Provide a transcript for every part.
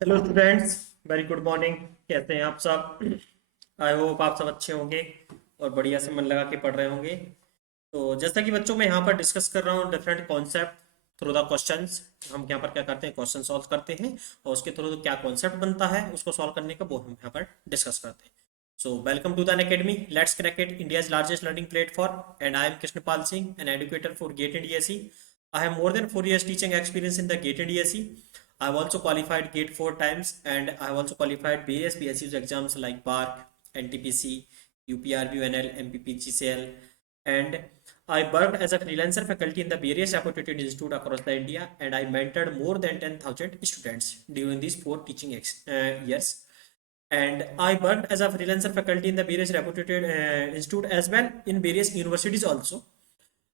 Hello students, very good morning. कैसे हैं आप सब? आई होप आप सब अच्छे होंगे और बढ़िया से मन लगा के पढ़ रहे होंगे। तो जैसा कि बच्चों मैं यहाँ पर डिस्कस कर रहा हूँ different concept through the questions. हम यहाँ पर क्या करते हैं, क्वेश्चन सॉल्व करते हैं और उसके थ्रू क्या कॉन्सेप्ट बनता है उसको सॉल्व करने का वो हम यहाँ पर डिस्कस करते हैं। So welcome to the academy, let's crack it, India's largest learning platform, and I am Krishnapal Singh, an educator for GATE and DSE. I have more than 4 years teaching experience in the GATE and DSE. I've also qualified GATE 4 times, and I have also qualified various PSUs exams like BARC, NTPC, UPRB, UNL, MPP, GCL, and I worked as a freelancer faculty in the various reputed institutes across the India, and I mentored more than 10,000 students during these four teaching years. And I worked as a freelancer faculty in the various reputed institute as well in various universities also.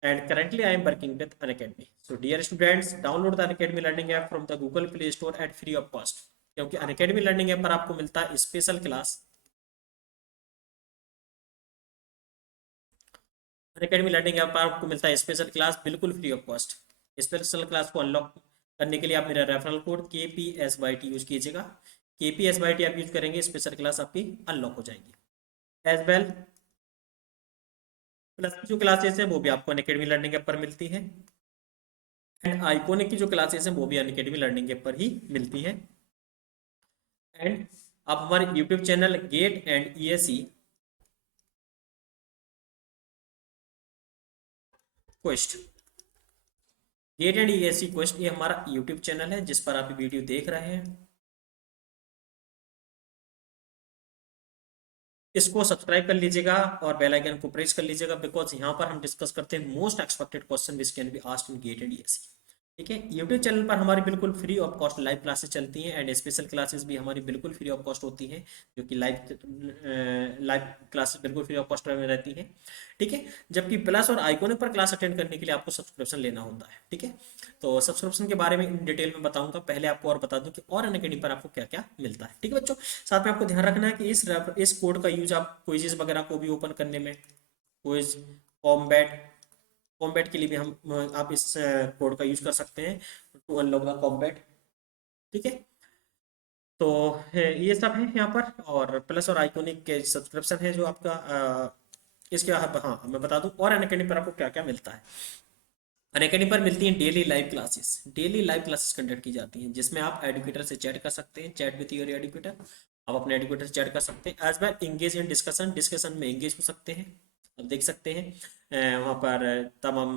And currently I am working with Unacademy. So dear students, download the Unacademy Learning app from the Google Play Store at free of cost. क्योंकि Unacademy Learning app पर आपको मिलता है special class. Unacademy Learning app पर आपको मिलता है special class बिल्कुल free of cost. Special class को अनलॉक करने के लिए आप मेरा रेफरल कोड KPSYT यूज कीजिएगा। KPSYT आप यूज करेंगे, स्पेशल क्लास आपकी अनलॉक हो जाएगी। एज वेल प्लस की जो क्लासेस है वो भी आपको Unacademy Learning ऐप पर मिलती है, एंड आइकोनिक की जो क्लासेस हैं वो भी Unacademy लर्निंग ऐप पर ही मिलती है। एंड आप हमारे YouTube channel GATE and ESE quest, GATE and ESE quest, ये हमारा यूट्यूब चैनल है जिस पर आप वीडियो देख रहे हैं। इसको सब्सक्राइब कर लीजिएगा और बेल आइकन को प्रेस कर लीजिएगा, बिकॉज यहाँ पर हम डिस्कस करते हैं most expected question which can be asked in GATE and ESE। ठीक है, यूट्यूब चैनल पर हमारी बिल्कुल free of cost live classes चलती हैं, एंड स्पेशल क्लासेस भी हमारी बिल्कुल फ्री ऑफ कॉस्ट होती हैं, जो कि लाइव क्लासेस बिल्कुल फ्री ऑफ कॉस्ट में रहती हैं। ठीक है, जबकि प्लस और आइकॉनिक पर क्लास अटेंड करने के लिए आपको सब्सक्रिप्शन लेना होता है। ठीक है, तो सब्सक्रिप्शन के बारे में इन डिटेल में बताऊंगा। पहले आपको और बता दूं कि और अनअकैडमी पर आपको क्या क्या मिलता है। ठीक है बच्चों, साथ में आपको ध्यान रखना है कि इस कोड का यूज आप क्विजेस वगैरह को भी ओपन करने में, क्विज, कॉम्बैट, कॉम्बैट के लिए भी हम आप इस कोड का यूज कर सकते हैं टू अनलॉक द कॉम्बैट। ठीक है, तो ये सब है यहाँ पर, और प्लस और आइकोनिक के सब्सक्रिप्शन है जो आपका इसके हाँ मैं बता दूं और अनअकैडमी पर आपको क्या क्या मिलता है। अनअकैडमी पर मिलती हैं daily live classes. Daily live classes conduct की जाती हैं जिसमें आप एडुकेटर से चैट कर सकते हैं, चैट विद योर एडुकेटर। आप अपने एडुकेटर से चैट कर सकते हैं, as well engage in discussion, discussion में इंगेज हो सकते हैं। आप देख सकते हैं वहाँ पर तमाम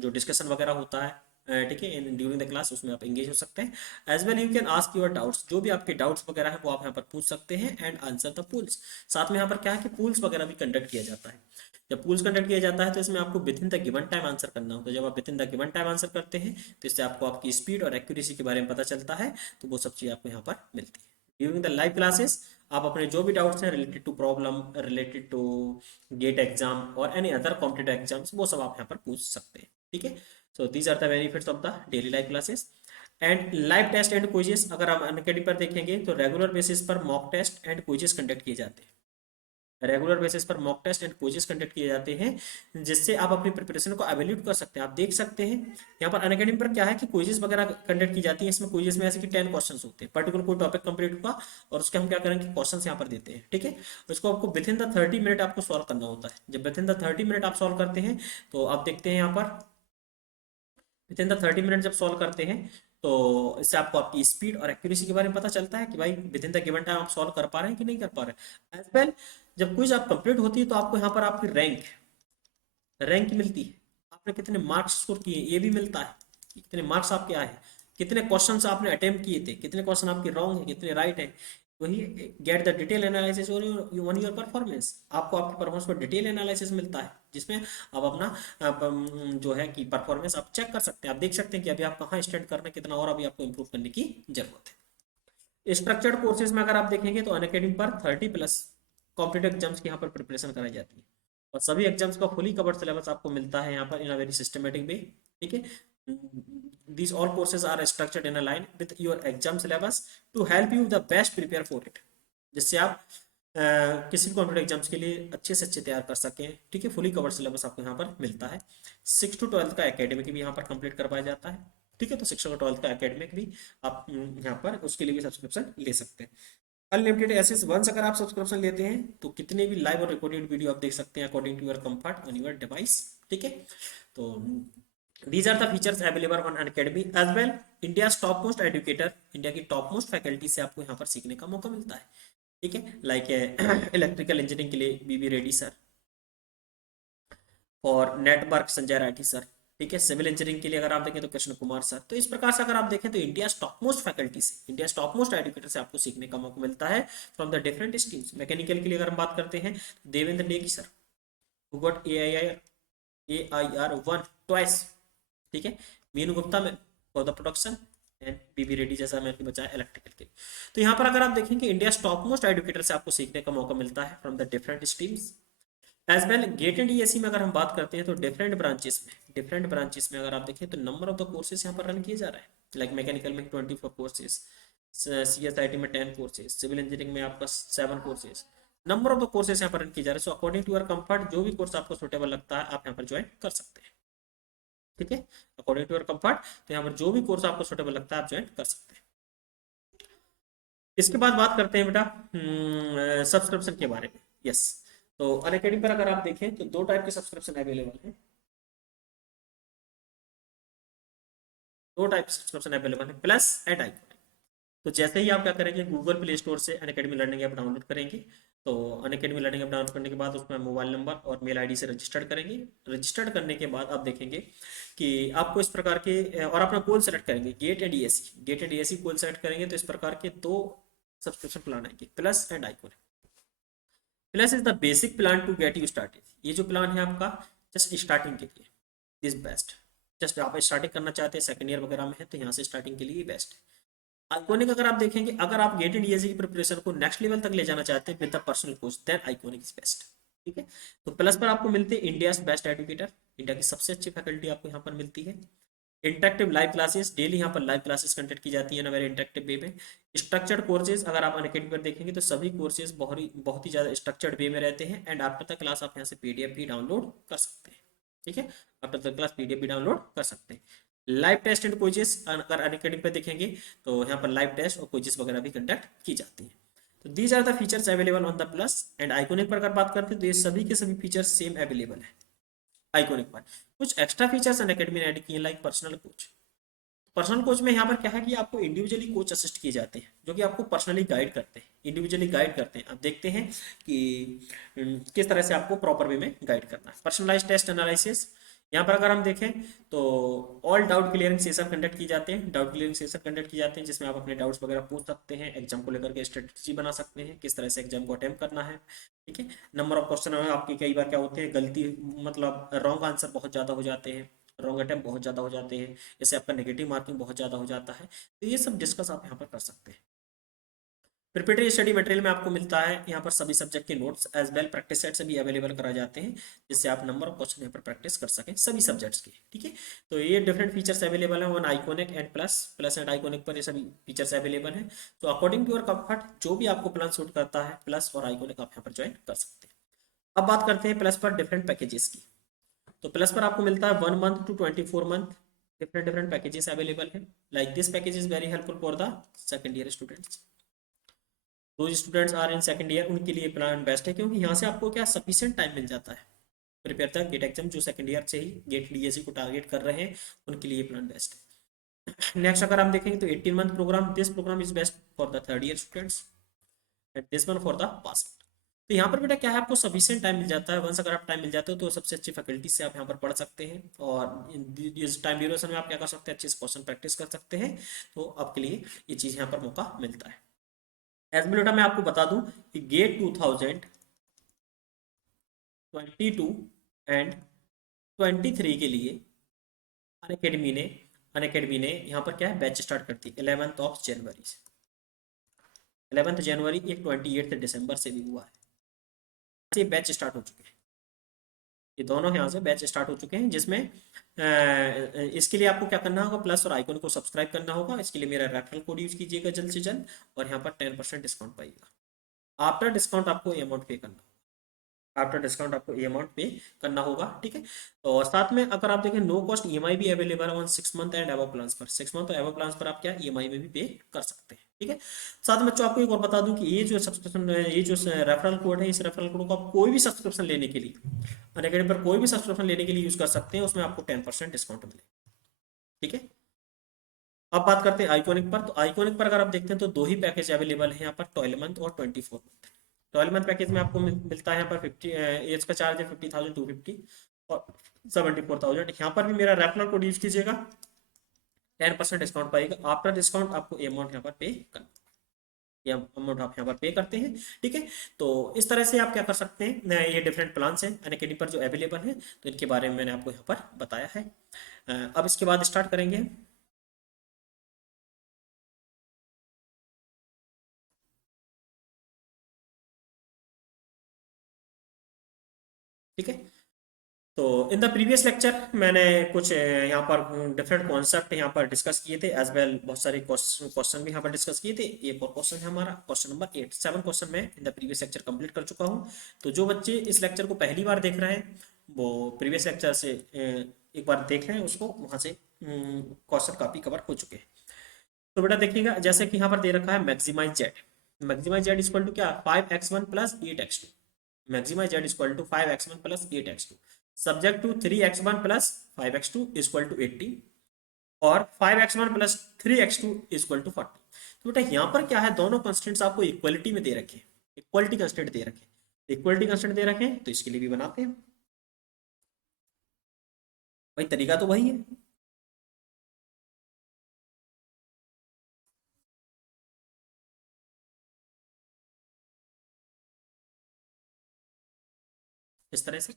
जो डिस्कशन वगैरह होता है, ठीक है, इन ड्यूरिंग द क्लास, उसमें आप इंगेज हो सकते हैं। As well you can ask your doubts, जो भी आपके डाउट्स वगैरह है वो आप यहाँ पर पूछ सकते हैं, एंड आंसर द पूल्स। साथ में यहाँ पर क्या है कि पूल्स वगैरह भी कंडक्ट किया जाता है। जब पूल्स कंडक्ट किया जाता है तो इसमें आपको with in the given time answer करना होता है। जब आप with in the given time answer करते हैं तो इससे आपको आपकी स्पीड और एक्यूरेसी के बारे में पता चलता है, तो वो सब चीज़ आपको यहाँ पर मिलती है ड्यूरिंग द लाइव क्लासेस। आप अपने जो भी डाउट्स हैं related to problem, related to GATE exam और एनी अदर कॉम्पिटेटिव एग्जाम्स, वो सब आप यहाँ पर पूछ सकते हैं। ठीक है, so these are the benefits of the daily live classes. And live test and quizzes अगर हम अनअकैडमी पर देखेंगे तो रेगुलर बेसिस पर mock test and quizzes conduct किए जाते हैं। रेगुलर बेसिस पर mock test and quizzes conduct किए जाते हैं जिससे आप अपनी प्रिपरेशन को एवेल्यूट कर सकते हैं। आप देख सकते हैं यहाँ पर अनअकैडमी पर क्या है कि क्विजेस वगैरह कंडक्ट की जाती है। इसमें क्विजेस में ऐसे कि 10 क्वेश्चंस होते हैं, पर्टिकुलर कोई टॉपिक कंप्लीट हुआ और उसके हम क्या करेंगे, क्वेश्चंस यहाँ पर देते हैं। ठीक है, उसको आपको विद इन द 30 मिनट आपको सॉल्व करना होता है। जब विद इन द 30 मिनट आप सॉल्व करते हैं तो आप देखते हैं यहाँ पर विद इन द 30 मिनट जब सॉल्व करते हैं तो इससे आपको आपकी स्पीड और एक्यूरेसी के बारे में पता चलता है कि भाई with in the given time आप सॉल्व कर पा रहे हैं कि नहीं कर पा रहे हैं। एज वेल जब क्विज आप कंप्लीट होती है तो आपको यहाँ पर आपकी रैंक रैंक मिलती है, आपने कितने मार्क्स स्कोर किए ये भी मिलता है कि कितने मार्क्स आपके आए हैं, कितने क्वेश्चंस आपने अटेम्प्ट किए थे, कितने क्वेश्चन आपके रॉन्ग है, कितने राइट है। वही get the detail analysis on your performance, आपको आपके परफॉर्मेंस पर डिटेल एनालिसिस मिलता है जिसमें आप अपना जो है कि परफॉर्मेंस आप चेक कर सकते हैं। आप देख सकते हैं कि अभी आप कहाँ स्टैंड कर रहे हैं, कितना और अभी आपको इंप्रूव करने की जरूरत है। स्ट्रक्चर्ड कोर्सेज में अगर आप देखेंगे तो अनअकैडमी पर 30+ कॉम्पिटेटिव एग्जाम्स की यहाँ पर प्रिपरेशन कराई जाती है, और सभी एग्जाम्स का फुली कवर्ड सिलेबस आपको मिलता है यहाँ पर इन अ वेरी सिस्टमेटिक वे। ठीक है, these all courses are structured in a line with your exam syllabus to help you the best prepare for it, जिससे आप किसी भी कॉम्पिटेटिव एग्जाम्स के लिए अच्छे से अच्छे तैयार कर सकें। ठीक है, फुली कवर्ड सिलेबस आपको यहाँ पर मिलता है। 6 to 12 का एकेडमिक भी यहाँ पर कंप्लीट करवाया जाता है। ठीक है, तो शिक्षा का 12th का एकेडमिक भी आप यहाँ पर उसके लिए भी सब्सक्रिप्शन ले सकते हैं। अनलिमिटेड एक्सेस वंस अगर आप सब्सक्रिप्शन लेते हैं तो कितने भी लाइव और रिकॉर्डेड वीडियो आप देख सकते हैं according to your comfort on your device. ठीक है, तो these are the features available on Unacademy as well. India's top most educator, India की टॉप मोस्ट फैकल्टी से आपको यहाँ पर सीखने का मौका मिलता है। ठीक है, लाइक इलेक्ट्रिकल इंजीनियरिंग के लिए बीबी रेड्डी सर, और नेटवर्क संजय राठी सर। ठीक है, सिविल इंजीनियरिंग के लिए अगर आप देखें तो कृष्ण कुमार सर। तो इस प्रकार से अगर आप देखें तो इंडिया टॉप मोस्ट फैकल्टी से, इंडिया टॉप मोस्ट एजुकेटर से आपको सीखने का मौका मिलता है from the different streams. Mechanical के लिए अगर हम बात करते हैं Devendra Negi sir, who got AIR 1 twice. ठीक है, मीनू गुप्ता में फॉर द प्रोडक्शन, एंड बीबी रेड्डी जैसा मैंने बताया इलेक्ट्रिकल के। तो यहाँ पर अगर आप देखेंगे इंडिया टॉप मोस्ट एजुकेटर से आपको सीखने का मौका मिलता है from the different streams as well. GATE and DSC में अगर हम बात करते हैं तो डिफरेंट ब्रांचेस में अगर आप देखें तो नंबर ऑफ द कोर्सेज यहाँ पर रन किए जा रहा है। लाइक मैकेनिकल में 24 कोर्सेज, CSIT में 10 कोर्सेज, सिविल इंजीनियरिंग में आपका 7 courses, number of the courses यहाँ पर रन किए जा रहे हैं। So according to your comfort जो भी कोर्स आपको सुटेबल लगता है आप यहाँ पर ज्वाइन कर सकते हैं। ठीक है, अकॉर्डिंग टू योर कंफर्ट, तो यहाँ पर जो भी कोर्स आपको सुटेबल लगता है आप ज्वाइन कर सकते हैं। इसके बाद बात करते हैं बेटा सब्सक्रिप्शन के बारे में। यस, तो अनअकैडमी पर अगर आप देखें तो 2 टाइप के सब्सक्रिप्शन अवेलेबल हैं। 2 टाइप के सब्सक्रिप्शन अवेलेबल है, प्लस एंड आइकॉनिक। तो जैसे ही आप क्या करेंगे गूगल प्ले स्टोर से अनअकैडमी लर्निंग ऐप डाउनलोड करेंगे, तो अनअकैडमी लर्निंग ऐप डाउनलोड करने के बाद उसमें मोबाइल नंबर और मेल आईडी से रजिस्टर्ड करेंगे। रजिस्टर्ड करने के बाद आप देखेंगे कि आपको इस प्रकार के और अपना कोल सेलेक्ट करेंगे, GATE and DSC, GATE and DSC goal select करेंगे तो इस प्रकार के 2 सब्सक्रिप्शन प्लान आएंगे, plus and iconic. Plus is the basic plan to get you started. ये जो प्लान है आपका जस्ट स्टार्टिंग के लिए इज बेस्ट। जस्ट आप स्टार्टिंग करना चाहते हैं, सेकंड ईयर वगैरह में है तो यहाँ से स्टार्टिंग के लिए बेस्ट है। आइकॉनिक अगर आप देखेंगे, अगर आप गेट एंड डीएससी की प्रिपरेशन को नेक्स्ट लेवल तक ले जाना चाहते हैं with the personal coach, then iconic is best. ठीक है, तो प्लस पर आपको मिलते हैं इंडिया बेस्ट एजुकेटर, इंडिया की सबसे अच्छी फैकल्टी आपको यहाँ पर मिलती है। इंटरेक्टिव लाइव क्लासेस, डेली यहाँ पर लाइव क्लासेस कंडक्ट की जाती है ना, वेरी इंटरेक्टिव वे में। स्ट्रक्चर्ड कोर्सेज अगर आप अनअकैडमी पर देखेंगे तो सभी कोर्सेज बहुत ही ज़्यादा स्ट्रक्चर्ड वे में रहते हैं। एंड आफ्टर द क्लास आप यहाँ से PDF भी डाउनलोड कर सकते हैं। ठीक है, आफ्टर द क्लास PDF भी डाउनलोड कर सकते हैं। लाइव टेस्ट एंड कोचेस अगर अनअकैडमी पर देखेंगे तो यहाँ पर लाइव टेस्ट और कोचेस वगैरह भी कंडक्ट की जाती है। तो these are the features available on the plus and iconic पर अगर बात करते हैं तो ये सभी के सभी फीचर्स सेम अवेलेबल है आइकॉनिक पर। कुछ एक्स्ट्रा फीचर्स अनअकैडमी ने ऐड किए like personal coach. Personal coach में यहाँ पर क्या है कि आपको इंडिविजुअली कोच असिस्ट किए जाते हैं जो कि आपको पर्सनली गाइड करते हैं, इंडिविजुअली गाइड करते हैं। आप देखते हैं कि किस तरह से आपको प्रॉपर वे में गाइड करना है। पर्सनलाइज टेस्ट एनालिसिस, यहाँ पर अगर हम देखें तो all doubt clearing session conduct की जाते हैं, डाउट क्लियरिंग सेशन कंडक्ट किए जाते हैं जिसमें आप अपने डाउट्स वगैरह पूछ सकते हैं, एग्जाम को लेकर के स्ट्रेटजी बना सकते हैं, किस तरह से एग्जाम को अटेम्प्ट करना है। ठीक है, नंबर ऑफ क्वेश्चन आपके कई बार क्या होते हैं गलती, मतलब रॉन्ग आंसर बहुत ज़्यादा हो जाते हैं, रॉन्ग अटेम्प्ट बहुत ज़्यादा हो जाते हैं, इससे आपका नेगेटिव मार्किंग बहुत ज़्यादा हो जाता है। तो ये सब डिस्कस आप यहाँ पर कर सकते हैं। प्रिपरेटरी स्टडी मटेरियल में आपको मिलता है यहाँ पर सभी सब्जेक्ट के notes as well practice set से भी अवेलेबल कराए जाते हैं जिससे आप नंबर ऑफ क्वेश्चन यहाँ पर प्रैक्टिस कर सकें सभी सब्जेक्ट्स के। ठीक है, तो ये डिफरेंट फीचर्स अवेलेबल है on iconic and plus and iconic पर ये सभी फीचर्स अवेलेबल हैं। तो अकॉर्डिंग टू योर कंफर्ट जो भी आपको प्लान सूट करता है प्लस और आइकॉनिक आप यहाँ पर ज्वाइन कर सकते हैं। अब बात करते हैं प्लस पर डिफरेंट पैकेजेस की। तो प्लस पर आपको मिलता है 1 month to 24 month different packages available है। Like this package is very helpful for the second year students. जो students are in second year उनके लिए प्लान बेस्ट है क्योंकि यहाँ से आपको क्या सफिशिएंट टाइम मिल जाता है प्रिपेयर तक गेट एग्जाम। जो सेकंड ईयर से ही गेट डीएससी को टारगेट कर रहे हैं उनके लिए प्लान बेस्ट है। नेक्स्ट अगर हम देखेंगे तो 18 month program, this program is best for the third year students and this one for the pass. तो यहाँ पर बेटा क्या है आपको सफिशिएंट टाइम मिल जाता है। वंस अगर आप टाइम मिल जाते हो तो सबसे अच्छी फैकल्टी से आप यहाँ पर पढ़ सकते हैं और इस टाइम ड्यूरेशन में आप क्या कर सकते हैं अच्छे से क्वेश्चन प्रैक्टिस कर सकते हैं। तो आपके लिए ये चीज़ यहाँ पर मौका मिलता है। एज बेटा मैं आपको बता दूं कि गेट 2022 एंड 23 के लिए अनअकैडमी ने यहाँ पर क्या है बैच स्टार्ट कर दी 11 जनवरी से। 11 जनवरी एक 28 दिसंबर से भी हुआ है, ये बैच स्टार्ट हो चुके हैं। ये दोनों यहाँ से बैच स्टार्ट हो चुके हैं जिसमें इसके लिए आपको क्या करना होगा प्लस और आइकॉन को सब्सक्राइब करना होगा। इसके लिए मेरा रेफरल कोड यूज कीजिएगा जल्द से जल्द और यहाँ पर 10% डिस्काउंट पाइएगा। आफ्टर डिस्काउंट आपको ये अमाउंट पे करना होगा। आफ्टर डिस्काउंट आपको ये अमाउंट पे करना होगा, ठीक है। और साथ में अगर आप देखें नो कॉस्ट ईएमआई भी अवेलेबल है on 6 month and above plans पर, 6 मंथ और अबव प्लान्स पर आप क्या ईएमआई में भी पे कर सकते हैं, ठीक है। साथ में बच्चों आपको एक और बता दूं कि ये जो सब्सक्रिप्शन ये जो रेफरल कोड है, इस रेफरल कोड को आप कोई भी सब्सक्रिप्शन लेने के लिए अनअकैडमी पर कोई भी सब्सक्रिप्शन लेने के लिए यूज कर सकते हैं, उसमें आपको 10% डिस्काउंट मिलेगा, ठीक है। अब बात करते हैं आइकॉनिक पर। तो आइकॉनिक पर अगर आप देखते हैं तो दो ही पैकेज अवेलेबल है यहाँ पर, 12 मंथ और 24 मंथ। 12 मंथ पैकेज में आपको मिलता है यहाँ पर 50 एज का चार्ज है 50,250 और 74,000। यहाँ पर भी मेरा रेफरल कोड यूज कीजिएगा, 10% डिस्काउंट पाएगा। आफ्टर डिस्काउंट आपको ये अमाउंट यहाँ पर पे करना, ये अमाउंट आप यहाँ पर पे करते हैं, ठीक है। तो इस तरह से आप क्या कर सकते हैं, ये डिफरेंट प्लान्स हैं अनअकैडमी पर जो अवेलेबल है, तो इनके बारे में मैंने आपको यहाँ पर बताया है। अब इसके बाद स्टार्ट करेंगे, ठीक है। तो इन द प्रीवियस लेक्चर मैंने कुछ यहाँ पर डिफरेंट कॉन्सेप्ट यहाँ पर डिस्कस किए थे, एज वेल बहुत सारे क्वेश्चन भी यहाँ पर डिस्कस किए थे। एक और क्वेश्चन है हमारा क्वेश्चन नंबर 8, 7 क्वेश्चन मैं in the previous lecture complete कर चुका हूँ। तो जो बच्चे इस लेक्चर को पहली बार देख रहे हैं वो प्रीवियस लेक्चर से एक बार देख लें उसको, वहाँ से क्वेश्चन काफी कवर हो चुके हैं। तो बेटा देखिएगा, जैसे कि यहाँ पर दे रखा है maximize Z, maximize Z equal to क्या 5x1 + 8x2, maximize Z equal to 5x1 + 8x2 subject to 3x1 + 5x2 equal to 80 और 5x1 + 3x2 इक्वल टू 40। तो बेटा यहाँ पर क्या है, दोनों कंस्टेंट्स आपको इक्वलिटी में दे रखे हैं, इक्वलिटी कंस्टेंट दे रखे हैं, इक्वलिटी कंस्टेंट दे रखे हैं, तो इसके लिए भी बनाते हैं भाई, तरीका तो वही है। इस तरह से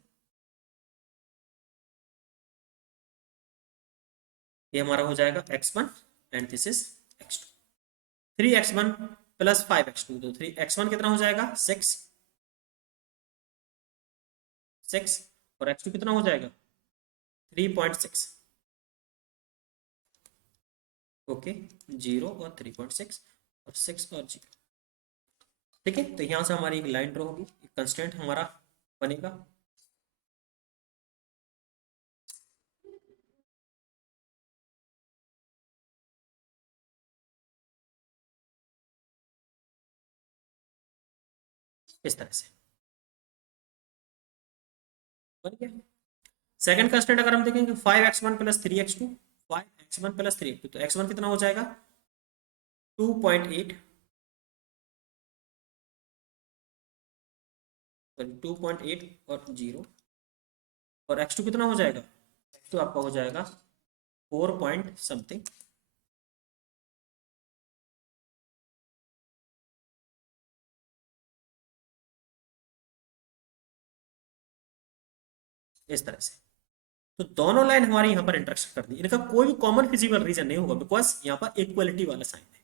ये हमारा हो जाएगा x1 and this is x2, 3x1 + 5x2, तो 3x1 कितना हो जाएगा 6, 6 और x2 कितना हो जाएगा 3.6, ओके, 0 और 3.6 और 6 और 0, ठीक है। तो यहाँ से हमारी एक लाइन ड्रॉ होगी, एक कंस्टेंट हमारा बनेगा, इस तरह से बन गया। सेकंड कंस्टेंट अगर हम देखेंगे 5x1 + 3x2, 5x1 + 3x2, तो x1 कितना हो जाएगा 2.8, 2.8 और 0, और x2 कितना हो जाएगा, x2 आपका हो जाएगा 4 पॉइंट समथिंग, इस तरह से। तो दोनों लाइन हमारी यहाँ पर इंटरेक्शन कर दी, इनका कोई भी कॉमन फिजिकल रीजन नहीं होगा, बिकॉज यहाँ पर इक्वलिटी वाला साइन है,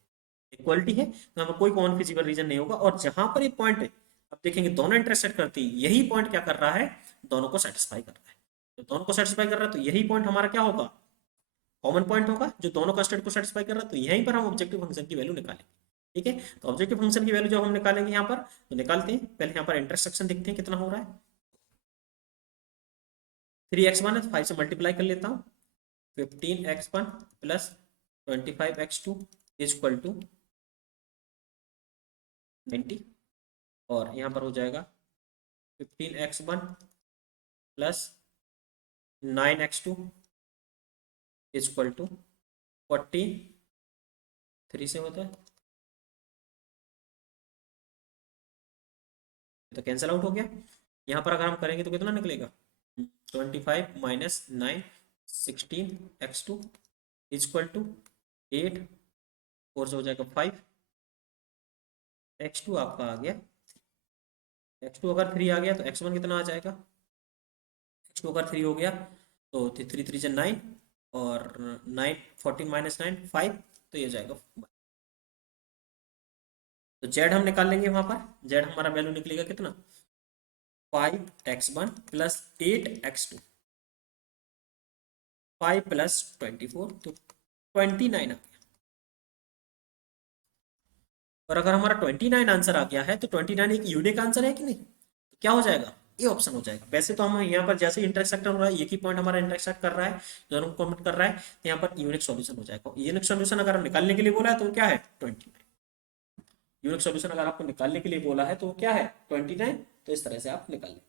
इक्वलिटी है तो यहाँ पर कोई कॉमन फिजिकल रीजन नहीं होगा। और जहां पर ये पॉइंट है अब देखेंगे दोनों इंटरसेक्ट करती है, यही पॉइंट क्या कर रहा है, दोनों को सेटिस्फाई कर रहा है। तो दोनों को सेटिस्फाई कर रहा है तो यही पॉइंट हमारा क्या होगा, कॉमन पॉइंट होगा जो दोनों कंस्टेंट को सेटिस्फाई कर रहा है, तो यहीं पर हम ऑब्जेक्टिव फंक्शन की वैल्यू निकालेंगे, ठीक है। तो ऑब्जेक्टिव फंक्शन की वैल्यू जब हम निकालेंगे यहाँ पर, तो निकालते हैं पहले यहाँ पर इंटरसेक्शन देखते हैं कितना हो रहा है। 3x1 है तो 5 से मल्टीप्लाई कर लेता हूँ, 15x1 + 25x2 इक्वल टू 90, और यहाँ पर हो जाएगा 15x1 + 9x2 इक्वल टू 40, 3 से होता है तो कैंसिल आउट हो गया। यहाँ पर अगर हम करेंगे तो कितना निकलेगा 25 - 9, 16x2 इक्वल टू 8, 4 से हो जाएगा 5, x2 आपका आ गया, x2 अगर 3 आ गया तो x1 कितना आ जाएगा, x2 अगर 3 हो गया तो 3 3 से 9 और 9 14 - 9 5, तो ये जाएगा। तो जेड हम निकाल लेंगे, वहां पर जेड हमारा वैल्यू निकलेगा कितना 5x1 + 8x2, 5 + 24 तो 29 आ गया। और अगर हमारा 29 आंसर आ गया है तो 29 एक यूनिक आंसर है कि नहीं, तो क्या हो जाएगा ये ऑप्शन हो जाएगा। वैसे तो हम यहाँ पर जैसे इंटरसेक्टर हो रहा है, एक ही पॉइंट हमारा इंटरसेक्ट कर रहा है, दोनों को कमिट कर रहा है, तो यहाँ पर यूनिक सॉल्यूशन हो जाएगा। यूनिक सॉल्यूशन अगर हम निकालने के लिए बोला है तो क्या है 29। यूनिक सॉल्यूशन अगर आपको निकालने के लिए बोला है तो क्या है 29। तो इस तरह से आप निकाल लेंगे।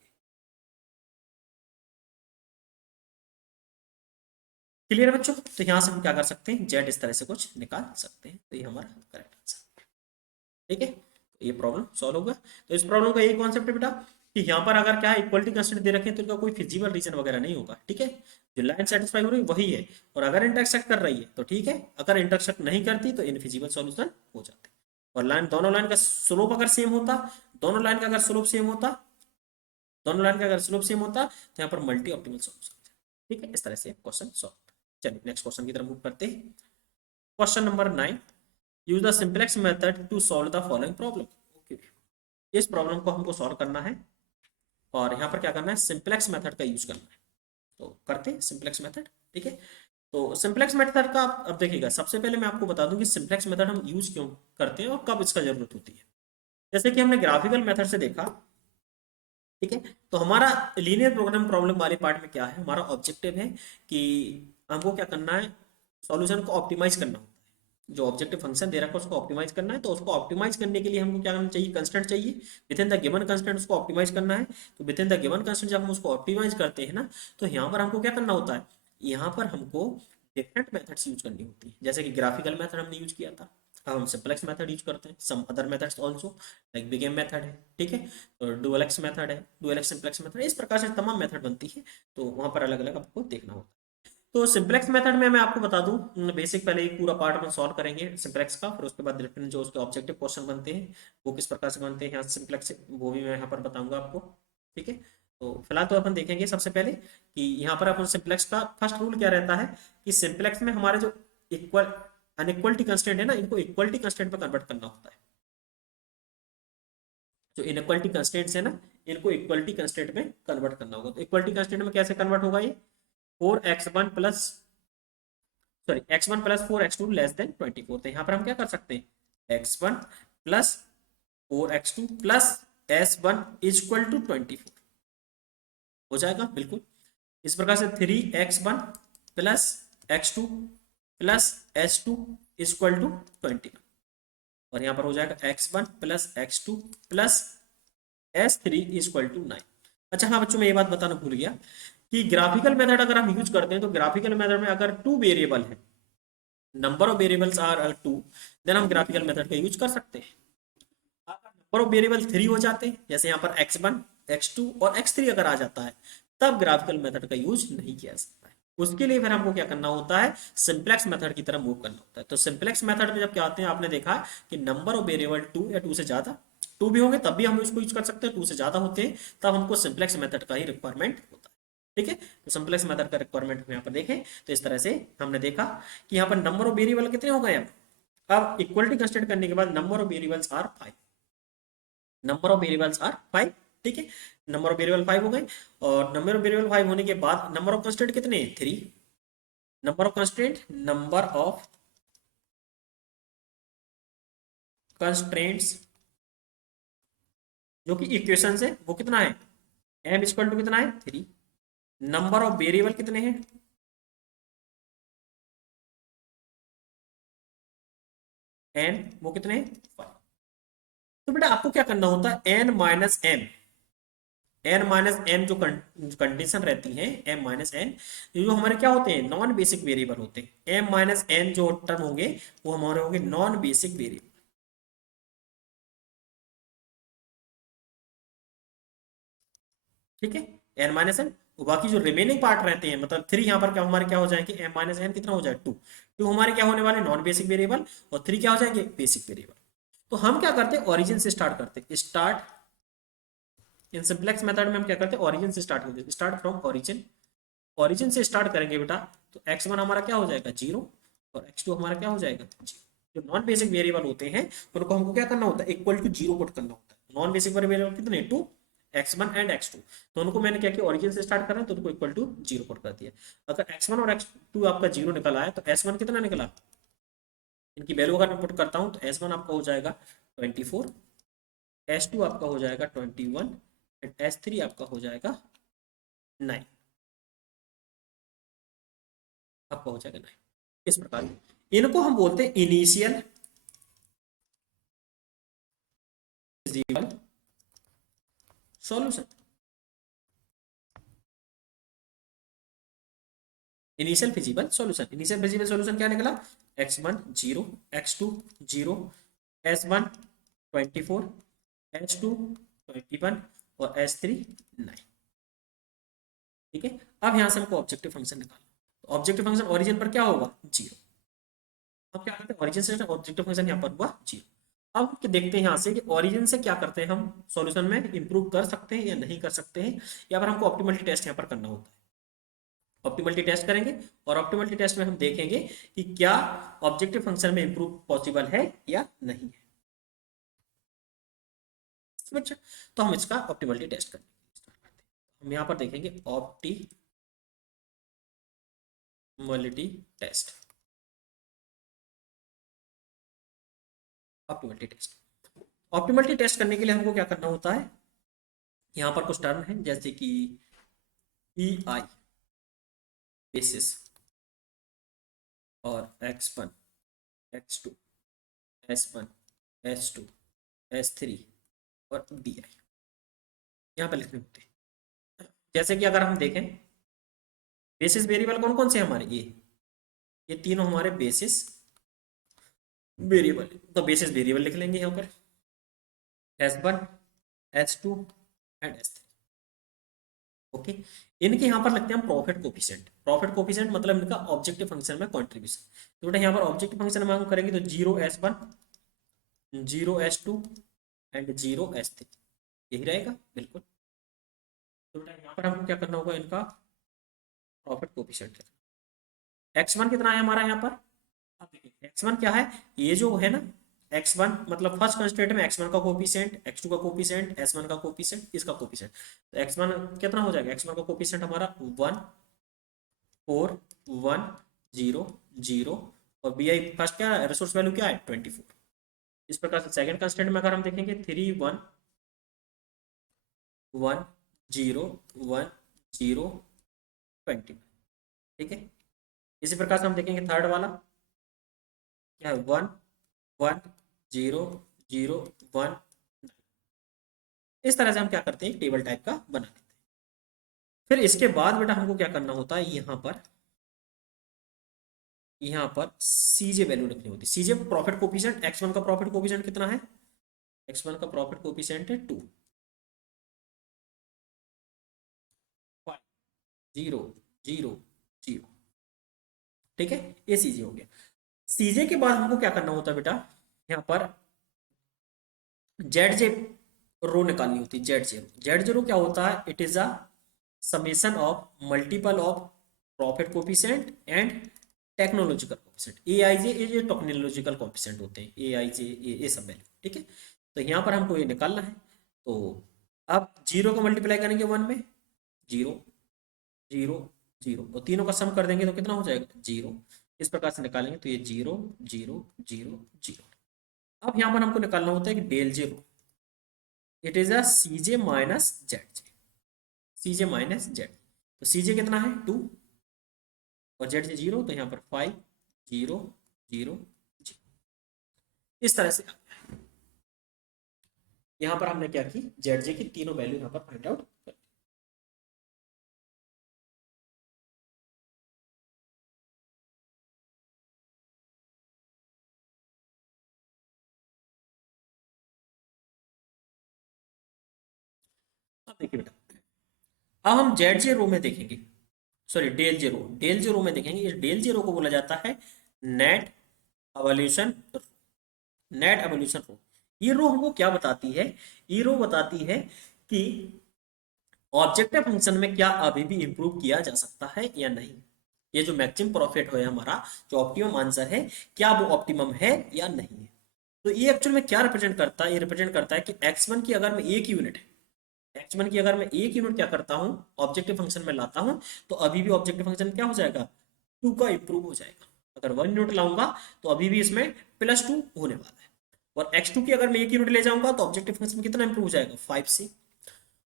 क्लियर बच्चों? तो यहाँ से हम क्या कर सकते हैं, जेड इस तरह से कुछ निकाल सकते हैं। तो ये हमारा करेक्ट आंसर। ठीक है, तो ये प्रॉब्लम सॉल्व होगा। तो इस प्रॉब्लम का यही कॉन्सेप्ट है बेटा कि यहाँ पर अगर क्या है इक्वलिटी कंस्ट्रेंट दे रखे हैं तो इनका कोई फिजिबल रीजन वगैरह नहीं होगा। ठीक है, जो लाइन सेटिस्फाई हो रही है वही है, और अगर इंटरसेक्ट कर रही है तो ठीक है, अगर इंटरसेक्ट नहीं करती तो इनफिजिबल सॉल्यूशन हो जाते हैं। और लाइन, दोनों लाइन का स्लोप अगर सेम होता, दोनों लाइन का अगर स्लोप सेम होता, दोनों लाइन का अगर स्लोप सेम होता तो यहाँ पर मल्टी ऑप्टिमल सॉल्यूशन। ठीक है, इस तरह से क्वेश्चन सॉल्व। चलिए नेक्स्ट क्वेश्चन की तरफ मूव करते हैं। Question number 9, use the simplex method to solve the following problem. Okay, इस प्रॉब्लम को हमको सॉल्व करना है और यहाँ पर क्या करना है, सिंपलेक्स मेथड का यूज करना है। तो करते हैं सिंपलेक्स मेथड। ठीक है, तो सिंपलेक्स मेथड का अब देखिएगा, सबसे पहले मैं आपको बता दूं कि सिंपलेक्स मेथड हम यूज क्यों करते हैं और कब इसका जरूरत होती है। जैसे कि हमने ग्राफिकल मेथड से देखा, ठीक है, तो हमारा लीनियर प्रोग्राम प्रॉब्लम वाले पार्ट में क्या है, हमारा ऑब्जेक्टिव है कि हमको क्या करना है, सॉल्यूशन को ऑप्टिमाइज करना होता है। जो ऑब्जेक्टिव फंक्शन दे रखा है उसको ऑप्टिमाइज करना है। तो उसको ऑप्टिमाइज करने के लिए हमको क्या करना चाहिए, कंस्टेंट चाहिए, within the given constant उसको ऑप्टिमाइज करना है। तो within the given constant जब हम उसको ऑप्टिमाइज करते हैं ना, तो यहाँ पर हमको क्या करना होता है, यहाँ पर हमको डिफरेंट मेथड्स यूज करनी होती है। जैसे कि ग्राफिकल मेथड हमने यूज किया था, अब हम सिंपलेक्स मेथड यूज करते हैं। Some other methods also, like big M method है, ठीक है, तो डुअल एक्स मेथड है, डुअल एक्स सिंपलेक्स मेथड, इस प्रकार से तमाम मेथड बनती है। तो वहां पर अलग अलग आपको देखना होता है। तो सिंपलेक्स मेथड में मैं आपको बता दूं, बेसिक पहले एक पूरा पार्ट में सॉल्व करेंगे सिंपलेक्स का, फिर उसके बाद डिफरेंट जो उसके ऑब्जेक्टिव क्वेश्चन बनते हैं वो किस प्रकार से बनते हैं यहाँ सिंपलेक्स, वो भी मैं यहाँ पर बताऊंगा आपको। ठीक है, तो फिलहाल तो अपन देखेंगे सबसे पहले कि यहाँ पर अपन सिंपलेक्स का फर्स्ट रूल क्या रहता है कि सिंपलेक्स में हमारे जो इक्वल अनइक्वलिटी कंस्टेंट है ना, इनको इक्वलिटी कंस्टेंट में कन्वर्ट करना होता है। जो इनइक्वलिटी कंस्टेंट्स है ना, इनको इक्वलिटी कंस्टेंट में कन्वर्ट करना होगा। तो इक्वलिटी कंस्टेंट में कैसे कन्वर्ट होगा ये, 4x1 प्लस 4x2 <24। तो यहाँ पर हम क्या कर सकते हैं, x1 plus 4x2 plus s1 is equal to 24 हो जाएगा बिल्कुल। इस प्रकार से 3x1 plus x2 plus s2 is equal to 21, और यहाँ पर हो जाएगा x1 plus x2 plus s3 is equal to 9। अच्छा हाँ बच्चों, मैं ये बात बताना भूल गया कि ग्राफिकल मेथड अगर हम यूज करते हैं तो ग्राफिकल मेथड में अगर टू वेरिएबल है, number of variables are two, then हम ग्राफिकल मेथड का यूज कर सकते हैं। अगर नंबर ऑफ वेरिएबल 3 हो जाते हैं, जैसे यहाँ पर x1 x2 और x3 अगर आ जाता है, तब ग्राफिकल मेथड का यूज नहीं किया सकता है। उसके लिए फिर हमको क्या करना होता है, सिंपलेक्स मेथड की तरफ मूव करना होता है। तो सिंपलेक्स मेथड में जब क्या आते हैं, आपने देखा कि नंबर ऑफ वेरिएबल 2 या 2 से ज्यादा, 2 भी होंगे तब भी हम इसको यूज कर सकते हैं, 2 से ज्यादा होते हैं तब हमको सिंपलेक्स मेथड का ही रिक्वायरमेंट होता है। ठीक है, तो सिंपलेक्स मेथड का रिक्वायरमेंट यहाँ पर देखें तो इस तरह से हमने देखा कि यहाँ पर नंबर ऑफ वेरिएबल कितने हो गए। अब इक्वलिटी कंस्टेंट करने के बाद number of variables are 5, number of variables are 5। ठीक है, नंबर ऑफ वेरिएबल 5 हो गए, और नंबर ऑफ वेरिएबल 5 होने के बाद नंबर ऑफ कंस्टेंट कितने हैं, 3। Number of constant, number of constraints जो कि इक्वेशन है वो कितना है, m इक्वल टू कितना है 3। नंबर ऑफ वेरिएबल कितने हैं, n वो कितने हैं 5। तो बेटा आपको क्या करना होता है, n माइनस m जो कंडीशन रहती है, m-n जो हमारे क्या होते हैं, नॉन बेसिक वेरिएबल होते हैं। m-n जो टर्म होंगे वो हमारे होंगे नॉन बेसिक वेरिएबल। ठीक है, n-n, बाकी जो रिमेनिंग पार्ट रहते हैं, मतलब 3 यहाँ पर क्या हमारे क्या हो जाएंगे, m-n कितना हो जाए 2, 2 हमारे क्या होने वाले नॉन बेसिक वेरिएबल, और 3 क्या हो जाएंगे बेसिक वेरिएबल। तो हम क्या करते हैं, ओरिजिन से स्टार्ट करते हैं, स्टार्ट इन सिंपलेक्स मेथड में हम क्या करते हैं, ओरिजिन से स्टार्ट करते हैं, स्टार्ट फ्रॉम ओरिजिन। ओरिजिन से स्टार्ट करेंगे बेटा, तो x1 हमारा क्या हो जाएगा 0, और x2 हमारा क्या हो जाएगा 0। जो नॉन बेसिक वेरिएबल होते हैं उनको हमको क्या करना होता है, इक्वल टू 0 पुट करना होता है। नॉन बेसिक वेरिएबल कितने, 2, x1 एंड x2, तो उनको मैंने क्या किया, ओरिजिन से स्टार्ट कर रहा है तो उनको इक्वल टू 0 पुट कर दिया। अगर x1 और x2 आपका 0 निकला है तो s1 कितना निकला, इनकी वैल्यू अगर मैं पुट करता हूँ तो s1 आपका हो जाएगा 24, s2 आपका हो जाएगा 21, एंड S3 आपका हो जाएगा 9, आपका हो जाएगा 9। इस प्रकार इनको हम बोलते हैं initial feasible solution. Initial feasible solution, initial feasible solution क्या निकला, x1 0, x2 0, s1 24, s2 21 और s3 9। ठीक है, अब यहां से हमको ऑब्जेक्टिव फंक्शन निकालना। ऑब्जेक्टिव फंक्शन ओरिजिन पर क्या होगा, 0। अब क्या करते हैं, ओरिजिन से ऑब्जेक्टिव फंक्शन यहाँ पर हुआ 0। अब देखते हैं यहाँ से कि ओरिजिन से क्या करते हैं हम सॉल्यूशन में इंप्रूव कर सकते हैं या नहीं कर सकते हैं, या फिर हमको ऑप्टिमलिटी टेस्ट यहाँ पर करना होता है। ऑप्टिमलिटी टेस्ट करेंगे और ऑप्टिमलिटी टेस्ट में हम देखेंगे कि क्या ऑब्जेक्टिव फंक्शन में इंप्रूव पॉसिबल है या नहीं है। बच्चा, तो हम इसका ऑप्टिमलिटी टेस्ट करेंगे। हम यहाँ पर देखेंगे optimality test, optimality test. Optimality test करने के लिए हमको क्या करना होता है, यहाँ पर कुछ टर्म है जैसे कि ई आई बेसिस और x1 x2 s1 s2 s3 और bi यहाँ पर लिखने होते हैं। जैसे कि अगर हम देखें बेसिस वेरिएबल कौन कौन से हमारे, ये तीनों हमारे बेसिस वेरिएबल, तो बेसिस वेरिएबल लिख लेंगे यहाँ पर s1 s2 and s3। Okay, इनके यहाँ पर लगते हैं हम प्रॉफिट कोफिशिएंट। प्रॉफिट कोफिशिएंट मतलब इनका ऑब्जेक्टिव फंक्शन में कंट्रीब्यूशन। तो बेटा यहाँ पर ऑब्जेक्टिव फंक्शन में हम करेंगे तो 0 s1 0 s2 एंड 0 s3, यही रहेगा बिल्कुल। तो बेटा यहाँ पर हमको क्या करना होगा, इनका प्रॉफिट कोफिशिएंट x1 कितना है हमारा यहाँ पर, अब देखिए x1 क्या है, ये जो है ना x1 मतलब फर्स्ट कंस्टेंट में x1 का कोफिशिएंट, x2 का कोफिशिएंट, s1 का कोफिशिएंट, इसका कोफिशिएंट। तो x1 कितना हो जाएगा, x1 का कोफिशिएंट हमारा 1 4 1 0 0 और bi फर्स्ट क्या रिसोर्स वैल्यू क्या है 24। इस प्रकार से सेकंड कंस्टेंट में अगर हम देखेंगे 3 1 1 0 1 0 20। ठीक है, इसी प्रकार से हम देखेंगे थर्ड वाला क्या है 1 1 0 0 1। इस तरह से हम क्या करते हैं, टेबल टाइप का बना लेते हैं। फिर इसके बाद बेटा हमको क्या करना होता है, यहाँ पर सीजे वैल्यू रखनी होती है। सीजे प्रॉफिट कोफिशिएंट, x1 का प्रॉफिट कोफिशिएंट कितना है, x1 का प्रॉफिट कोफिशिएंट है 2 5 0 0 0। ठीक है, ये सीजे हो गया। सीजे के बाद हमको क्या करना होता है बेटा, यहाँ पर जेड जे रो निकालनी होती है। जेड जीरो क्या होता है, it is a summation of multiple of profit coefficient and technological coefficient. A I J ये टेक्नोलॉजिकल कोफिशिएंट होते हैं, ए आई जे ये सब वैल्यू। ठीक है, तो यहाँ पर हमको ये निकालना है। तो अब जीरो को मल्टीप्लाई करेंगे 1 में, 0 0 0 और तीनों का सम कर देंगे तो कितना हो जाएगा 0। इस प्रकार से निकालेंगे तो ये 0 0 0 0। अब यहाँ पर हमको निकालना होता है कि del J row, it is a C J minus Z J, C J minus Z. तो सी जे कितना है 2 और जेड जे 0, तो यहाँ पर 5 0 0 0। इस तरह से यहाँ पर हमने क्या की, जेड जे की तीनों वैल्यू यहाँ पर फाइंड आउट कर। अब देखिए बेटा, अब हम जेड जे रो में देखेंगे, सॉरी डेल जे रो, डेल जे रो में देखेंगे। इस डेल जे रो को बोला जाता है नेट एवोल्यूशन, नेट एवोल्यूशन रो। ये रो हमको क्या बताती है, ये रो बताती है कि ऑब्जेक्टिव फंक्शन में क्या अभी भी इंप्रूव किया जा सकता है या नहीं। ये जो मैक्सिमम प्रॉफिट है हमारा, जो ऑप्टिमम आंसर है, क्या वो ऑप्टिमम है या नहीं है। तो ये एक्चुअल में क्या रिप्रेजेंट करता है, ये रिप्रेजेंट करता है कि x1 की अगर मैं एक यूनिट है, x1 की अगर मैं एक यूनिट क्या करता हूँ ऑब्जेक्टिव फंक्शन में लाता हूँ, तो अभी भी ऑब्जेक्टिव फंक्शन क्या हो जाएगा 2 का इंप्रूव हो जाएगा। अगर 1 यूनिट लाऊंगा तो अभी भी इसमें +2 होने वाला है। और x2 की अगर मैं एक यूनिट ले जाऊंगा तो ऑब्जेक्टिव फंक्शन कितना इंप्रूव हो जाएगा 5 से।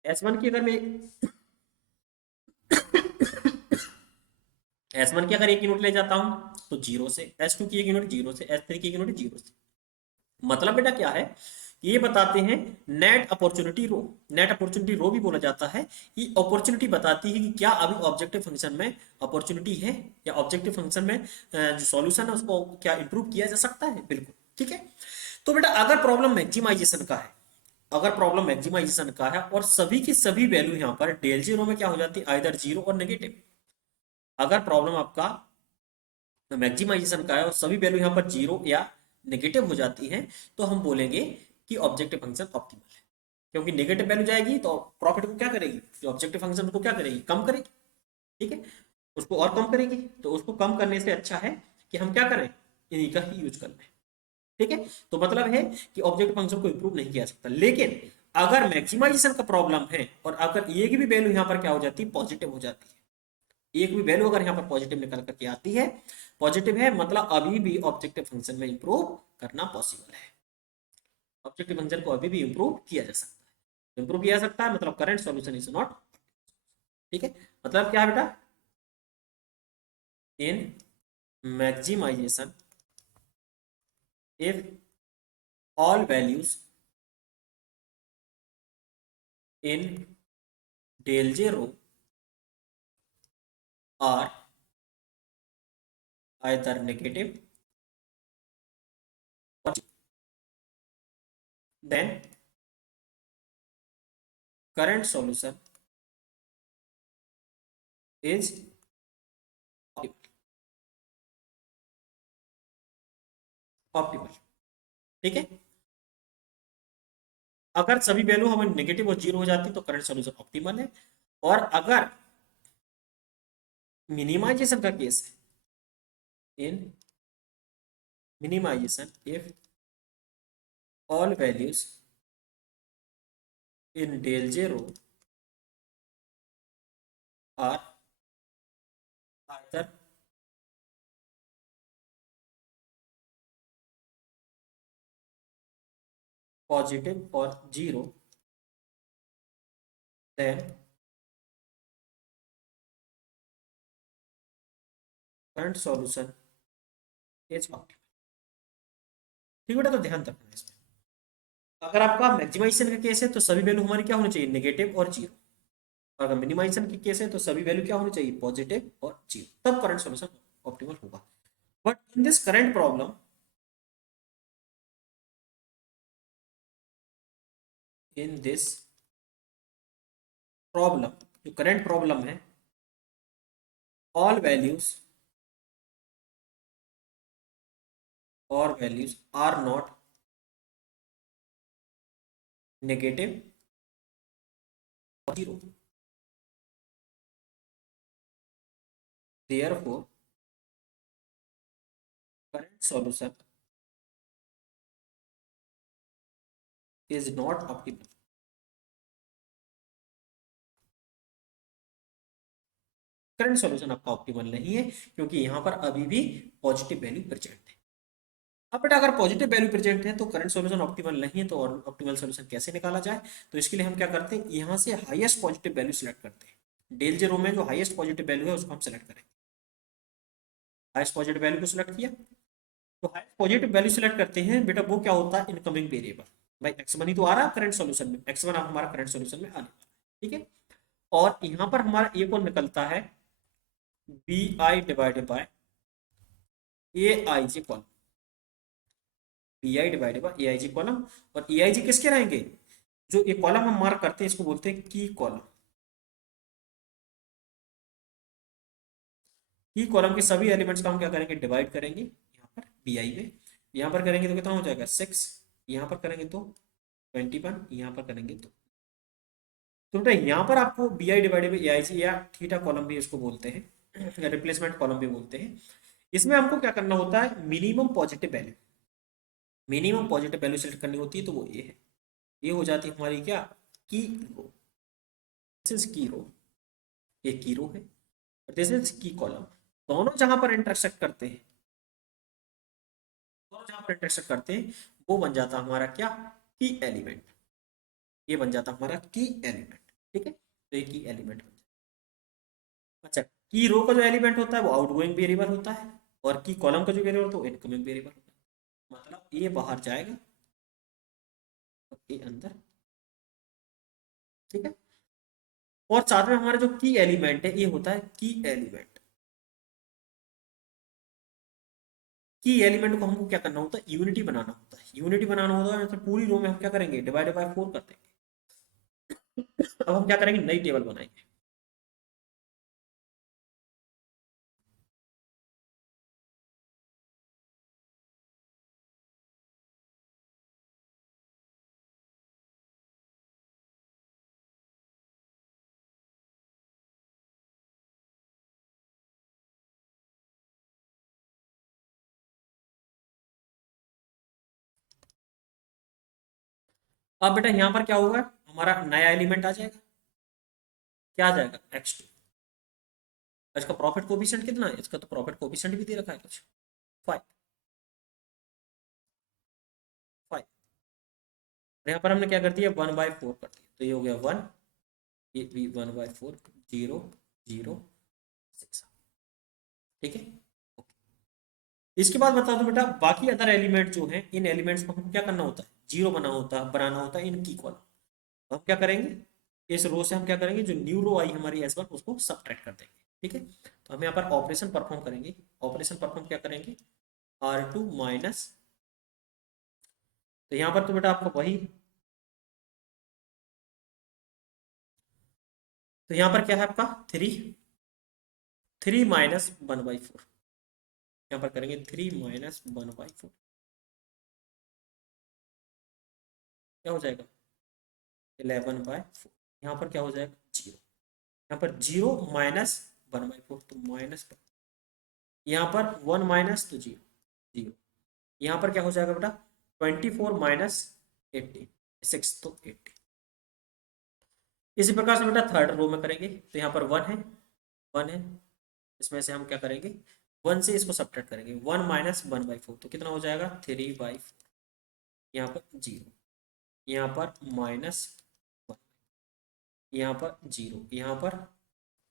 S1 की अगर मैं S1 की अगर एक यूनिट ले जाता हूं तो जीरो से, S2 की एक यूनिट जीरो से, S3 की एक यूनिट जीरो से। मतलब बेटा क्या है, ये बताते हैं नेट अपॉर्चुनिटी रो। नेट अपॉर्चुनिटी रो भी बोला जाता है। ये अपॉर्चुनिटी बताती है कि क्या अभी ऑब्जेक्टिव फंक्शन में अपॉर्चुनिटी है, या ऑब्जेक्टिव फंक्शन में जो सॉल्यूशन है उसको क्या इंप्रूव किया जा सकता है। बिल्कुल ठीक है। तो बेटा अगर प्रॉब्लम मैक्सिमाइजेशन का है, अगर प्रॉब्लम मैक्सिमाइजेशन का है और सभी की सभी वैल्यू यहाँ पर डेल जीरो में क्या हो जाती है, आइदर जीरो और नेगेटिव। अगर प्रॉब्लम आपका मैक्सिमाइजेशन का है और सभी वैल्यू यहाँ पर जीरो या नेगेटिव हो जाती है, तो हम बोलेंगे कि ऑब्जेक्टिव फंक्शन ऑप्टिमल है। क्योंकि नेगेटिव वैल्यू जाएगी तो प्रॉफिट को क्या करेगी, जो ऑब्जेक्टिव फंक्शन को क्या करेगी, कम करेगी। ठीक है, उसको और कम करेगी। तो उसको कम करने से अच्छा है कि हम क्या करें, इन्हीं का ही यूज कर लें। ठीक है, तो मतलब है कि ऑब्जेक्टिव फंक्शन को इंप्रूव नहीं किया सकता। लेकिन अगर मैक्सिमाइजेशन का प्रॉब्लम है और अगर एक भी वैल्यू यहाँ पर क्या हो जाती है, पॉजिटिव हो जाती है, एक भी वैल्यू अगर यहाँ पर पॉजिटिव निकल करके आती है, पॉजिटिव है, मतलब अभी भी ऑब्जेक्टिव फंक्शन में इंप्रूव करना पॉसिबल है। ऑब्जेक्टिव फंक्शन को अभी भी इंप्रूव किया जा सकता है। इंप्रूव किया जा सकता है मतलब करंट सॉल्यूशन इज नॉट। ठीक है, मतलब क्या है बेटा, in maximization if all values in del J row are either negative then current solution is optimal. ठीक है, अगर सभी वैल्यू हमें नेगेटिव और जीरो हो जाती तो करंट सॉल्यूशन ऑप्टिमल है। और अगर मिनिमाइजेशन का केस है, in minimization if all values in del J row are either positive और zero, then current solution is optimal. ठीक बेटा, तो ध्यान रखना है इसमें। अगर आपका मैक्सिमाइजेशन का केस है तो सभी वैल्यू हमारी क्या होनी चाहिए, नेगेटिव और जीरो। अगर मिनिमाइजेशन की केस है तो सभी वैल्यू क्या होनी चाहिए, पॉजिटिव और जीरो, तब करंट सॉल्यूशन ऑप्टिमल होगा। But in this current problem, in this problem, जो करंट प्रॉब्लम है, ऑल वैल्यूज और वैल्यूज आर नॉट नेगेटिव और zero, therefore current solution is not optimal. Current solution आपका ऑप्टिमल नहीं है क्योंकि यहां पर अभी भी पॉजिटिव वैल्यू प्रेजेंट है। अब बेटा अगर पॉजिटिव वैल्यू प्रेजेंट है तो करंट सॉल्यूशन ऑप्टिमल नहीं है, तो ऑप्टिमल सॉल्यूशन कैसे निकाला जाए। तो इसके लिए हम क्या करते हैं, यहां से हाईएस्ट पॉजिटिव वैल्यू सिलेक्ट करते हैं। डेल जीरो में जो हाईएस्ट पॉजिटिव वैल्यू है उसको हम सिलेक्ट करेंगे। हाईएस्ट पॉजिटिव वैल्यू को सिलेक्ट किया, तो हाईएस्ट पॉजिटिव वैल्यू सिलेक्ट करते हैं बेटा, वो क्या होता है, इनकमिंग वेरिएबल। भाई x1 ही तो आ रहा है करंट सॉल्यूशन में, x1 हमारा करंट सॉल्यूशन में आने वाला है। ठीक है, और यहां पर हमारा एक और निकलता है B I divided by A I G column. B I divided by A I G column, और ए आई जी किसके रहेंगे, जो ये कॉलम हम मार्क करते हैं इसको बोलते हैं की कॉलम। की कॉलम के सभी एलिमेंट्स का हम क्या करेंगे, डिवाइड करेंगे यहाँ पर बी आई में। यहाँ पर करेंगे तो कितना हो जाएगा 6, यहाँ पर करेंगे तो 21, यहाँ पर करेंगे तो बेटा यहाँ पर आपको B I divided by A I जी या थीटा कॉलम भी इसको बोलते हैं, रिप्लेसमेंट कॉलम भी बोलते हैं। इसमें हमको क्या करना होता है, minimum positive value, minimum positive value select करनी होती है, तो वो ये है। ये हो जाती है हमारी क्या, की रो। दिस इज की रो, ये की रो है, और दिस इज की कॉलम। दोनों जहां पर इंटरसेक्ट करते हैं, दोनों जहां पर इंटरसेक्ट करते हैं, वो बन जाता हमारा क्या, की एलिमेंट। ये बन जाता हमारा की एलिमेंट। ठीक है, तो ये की एलिमेंट बन जाएगा। अच्छा, की रो का जो एलिमेंट होता है वो आउटगोइंग वेरिएबल होता है, और की कॉलम का जो वेरिएबल होता है वो इनकमिंग वेरिएबल होता है। मतलब ये बाहर जाएगा और ये अंदर, ठीक है। और साथ में हमारा जो की एलिमेंट है ये होता है की एलिमेंट। की एलिमेंट को हमको क्या करना होता है, यूनिटी बनाना होता है। यूनिटी बनाना होता है मतलब पूरी रो में हम क्या करेंगे, डिवाइडेड बाय 4 कर देंगे। अब हम क्या करेंगे, नई टेबल बनाएंगे। अब बेटा यहाँ पर क्या होगा, हमारा नया एलिमेंट आ जाएगा। क्या आ जाएगा, x2। इसका प्रॉफिट कोफिशिएंट कितना है, इसका तो प्रॉफिट कोफिशिएंट भी दे रखा है कुछ, 5 5। यहाँ पर हमने क्या कर दिया, 1/4 कर दिया, तो ये हो गया 1, ये भी 1/4, 0 0 6। ठीक है, इसके बाद बता दो बेटा, बाकी अदर एलिमेंट जो हैं, इन एलिमेंट्स को हमको क्या करना होता है, जीरो बनाना होता है इनकी कॉलम। तो हम क्या करेंगे, इस रो से हम क्या करेंगे, जो न्यू रो आई हमारी S1 उसको सब्ट्रैक्ट कर देंगे। ठीक है, तो हम यहाँ पर ऑपरेशन परफॉर्म करेंगे। ऑपरेशन परफॉर्म क्या करेंगे, R2 माइनस, तो यहाँ पर तो बेटा आपका वही, तो यहाँ पर क्या है आपका 3, 3 माइनस 1/4। यहाँ पर करेंगे 3 माइनस 1/4, क्या हो जाएगा 11/4। यहाँ पर क्या हो जाएगा 0, यहाँ पर 0 माइनस 1/4 तो माइनस, यहाँ पर 1 माइनस तो 0 0। यहाँ पर क्या हो जाएगा बेटा 24 माइनस 18, 6 तो 80। इसी प्रकार से बेटा थर्ड रो में करेंगे, तो यहाँ पर 1 है, 1 है, इसमें से हम क्या करेंगे, 1 से इसको सब्ट्रैक्ट करेंगे, 1 माइनस 1/4 तो कितना हो जाएगा 3/4। यहाँ पर 0, यहाँ पर माइनस 1, यहाँ पर 0, यहाँ पर